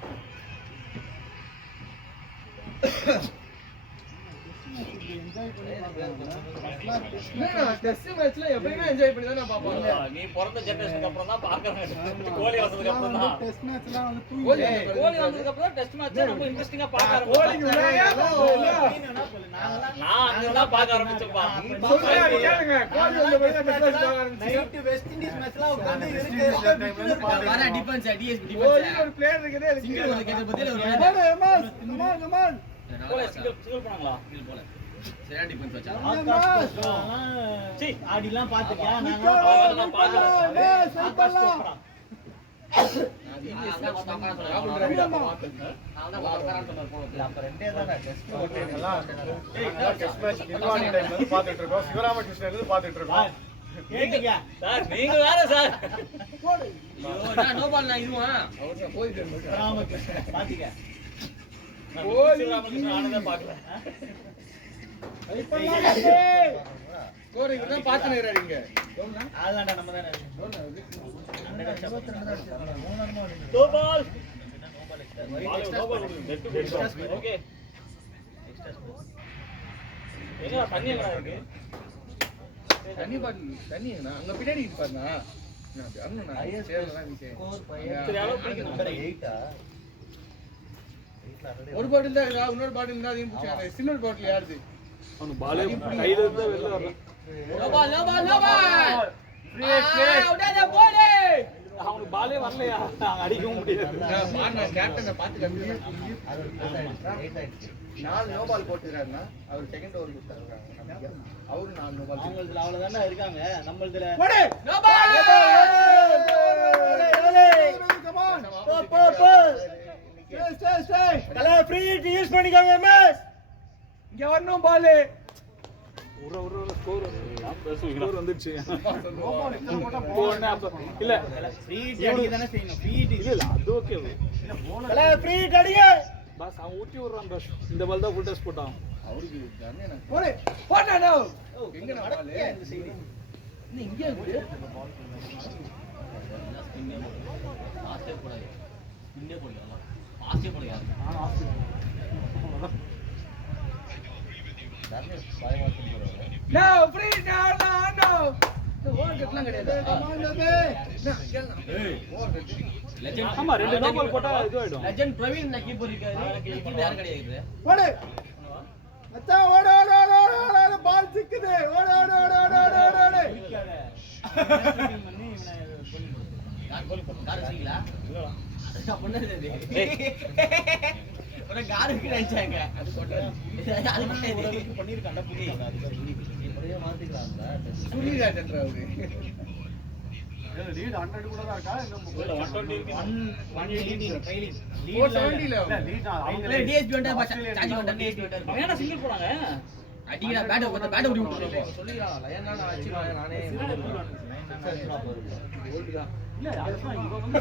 என்னடா டெஸ்ட் மேட்ச்ல எப்பவுமே என்ஜாய் பண்ணி தான் பாப்பாங்க நீ பிறந்த ஜெனரேஷனுக்கு அப்புறம் தான் பாக்குறேன். கோலி வந்ததுக்கு அப்புறம் தான். டெஸ்ட் மேட்ச்லாம் வந்து கோலி கோலி வந்ததுக்கு அப்புறம் டெஸ்ட் மேட்ச் ரொம்ப இன்ட்ரஸ்டிங்கா பார்க்க கோலி ஆரம்பிச்சேன். உள்ளாயா நான் அங்கதான் பார்க்க ஆரம்பிச்சேன்ப்பா. சொல்லுங்க கேளுங்க கோலி உள்ள போய் மெசேஜ் நைட் வெஸ்ட் இண்டீஸ் மேட்ச்லாம் உட்கார்ந்து இருக்கு. வர டிஃபென்ஸ் டிஎஸ்பி கோலி டிஃபென்ஸ். ஒரு பிளேயர் இருக்குதே சிங்கிள் ஒரு கேட்ட பத்தில ஒரு போடு எம்எஸ் கமான் கோலி சிங்கிள் பண்ணாங்களா? சிங்கிள் போல. சரியா டிஃபென்ஸ் வச்சா. சீ. ஆடிலாம் பாத்துக்கியா? நான் பார்க்கல. அப்ப ரெண்டே தானே டெஸ்ட் ஓட்டு டெஸ்ட் மேட்ச் நிர்வாணி டைம்ல இருந்து பாத்துட்டு இருக்கோம். சிவராம கிருஷ்ணன் இருந்து பாத்துட்டு இருக்கோம். கேட்டியா? சார் நீங்க வேற சார். நோ பால் நான் இதுவா. அவர் போயிட்டு ராமகிருஷ்ணன் பாத்திக்க. கோலி ராமகிருஷ்ணன் ஆனதே பார்க்கல. கோலி தான் பாத்துனே இருக்கீங்க ஆளாண்டா நம்ம தானே. No ball. No ball. Dead to dead. Okay. எங்க தண்ணி எங்கடா இருக்கு? தண்ணி பாட்டில் தண்ணி எங்கண்ணா அங்க பின்னாடி இருப்பாருண்ணா நான் அப்படி வரணும்ண்ணா சேர்லாம் சரி அளவு பிடிக்கணும். நம்பர் 8 ஒரு பாட்டில் தான் இருக்கா இன்னொரு பாட்டில் இருந்தா அதையும் பிடிச்சாங்க சில்வர் பாட்டில் யாருது அவன் பாலே கையில இருந்து வெளில வரல. No ball no ball no ball. உடனே போடு. அவனுக்கு பாலே வரலையா? நாங்க அடிக்கவும் முடியாது. நான் கேப்டனை பார்த்து கம்பி அது 8 ஆயிடுச்சு. 4 நோ பால் போட்டுக்கிறாருன்னா அவர் செகண்ட் ஓவர் கொடுத்தாரு அவரு 4 நோ பால் அவங்களதுல அவ்வளவுதானே இருக்காங்க. நம்மளதுல நோ பால். யூஸ் பண்ணிக்கோங்க எம்எஸ். இங்க வரணும் பால் ஒரு ஸ்கோர் வந்துருச்சு. போனே அப்ப இல்ல ஃப்ரீ ஹிட் அடிக்க தானே செய்யணும். ஃப்ரீ ஹிட் இல்ல அது ஓகே. ஃப்ரீ ஹிட் அடிங்க. பாஸ் அவன் ஊட்டி விடுறான் பாஸ். இந்த பால் தான் ஃபுல் டெஸ்ட் போட்டான். அவருக்கு தானே போடு. போட்டானோ எங்க நான் பால் இந்த செய்தி இன்னும் இங்கே இருக்கு பாஸ்டே போடாது. இன்னே போடுங்க. பாஸ்டே போடுங்க. தர்மேஷ் பயமாத்தி போறாரு. நோ ஃப்ரீ நோ இந்த ஓவர் கட்லாம் கிடையாது லெஜெண்ட் ஆமா ரெண்டு நோ பால் போட்டா இது ஆயிடும். லெஜெண்ட் பிரவீன் நான் கீப்பர் இருக்காரு. கீப்பர் யார் கிடையாது. ஓடு அச்சா ஓடு ஓடு ஓடு ஓடு ஓடு பால் சிக்குது. ஓடு ஓடு ஓடு ஓடு ஓடு ஓடு பண்ணி இவனை பண்ணி யார் கோல் போட்டு கார் வச்சீங்களா? இல்லடா. அது பண்ணது. ஒரு கார் இருக்கு நினைச்சாங்க. அது போட்டது. அது ஓரளவுக்கு பண்ணிருக்கான்டா. புரியுது. இப்படியே மாத்திக்கலாம்ல. சுனிராஜன் அவரு லீட் 100 கூட தான் இருக்கா? இன்னும் 120 இருக்கு. 470 ல அவங்களே டிஎஸ்பி வந்தா பாச்சா. சார்ஜ் வந்தா டிஎஸ்பி வந்தா. ஏன்னா சிங்கிள் போறாங்க. அடிங்கடா பேட் ஓட்ட பேட் ஓடி விட்டுறோம். சொல்லிடலாம் லயன் நான் அடிச்சிடுவாங்க நானே கோல்டு தான் இல்ல அதுதான் இவன் வந்து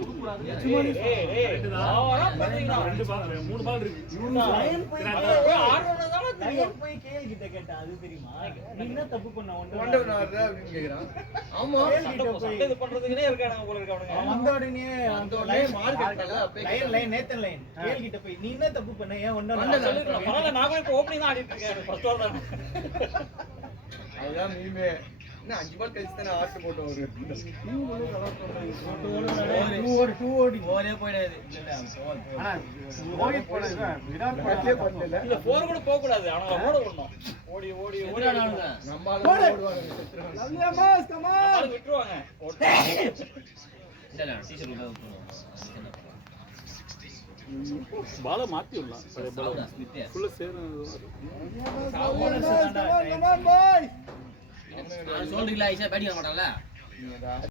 கொடுக்கூடாது. ஏய் ஏய் ஆவரா பாத்தீங்களா? ரெண்டு பால் 3 பால் இருக்கு. லயன் போய் ஆடுறதால லயன் போய் கேஎல் கிட்ட கேட்டா அது தெரியுமா? நீ என்ன தப்பு பண்ண வண்டர் நார் அப்படின்னு கேக்குறான் ஆமா சண்டை இது பண்றதுக்குனே இருக்கானுங்க போல இருக்கு அவனுங்க. வந்த உடனே அந்த லயன் மார்க்கெட்ல அப்பே லைன் நேத்தன் லைன் கேஎல் கிட்ட போய் நீ என்ன தப்பு பண்ண? ஏன் ஒண்ணு வண்டர் சொல்லிருக்கலாம். பரவாயில்ல நான் கூட இப்ப ஓப்பனிங் தான் ஆடிட்டு இருக்கேன். ஃபர்ஸ்ட் ஓவர் தான். அதுதான் மீமே இன்னும் 5 பால் கழிச்சு தானே ஆட்டு போட்டோம் ஒரு ஓரே போயிடாது. இல்ல ஆனா ரோஹித் போனது விராட் பட்டே கோலி பண்ணல இல்ல 4 கூட போக கூடாது. அவனுங்க ஓட விடணும். ஓடி ஓடி ஓடி ஓடுறானுங்க. நம்ம ஆளு ஓடுவாங்க செத்துறாங்க லவ்லியா பாஸ் கம் ஆன். ஆளுங்க விட்டுருவாங்க. இல்ல டீச்சர் உள்ள விட்டுறோம். பால மாத்தி விடலாம். பழைய பால் சாவுடா ஸ்மித். ஃபுல்லா சேரும். நான் சொல்றீங்களா ஐசா பேட்டிங் பண்ண மாட்டான்ல.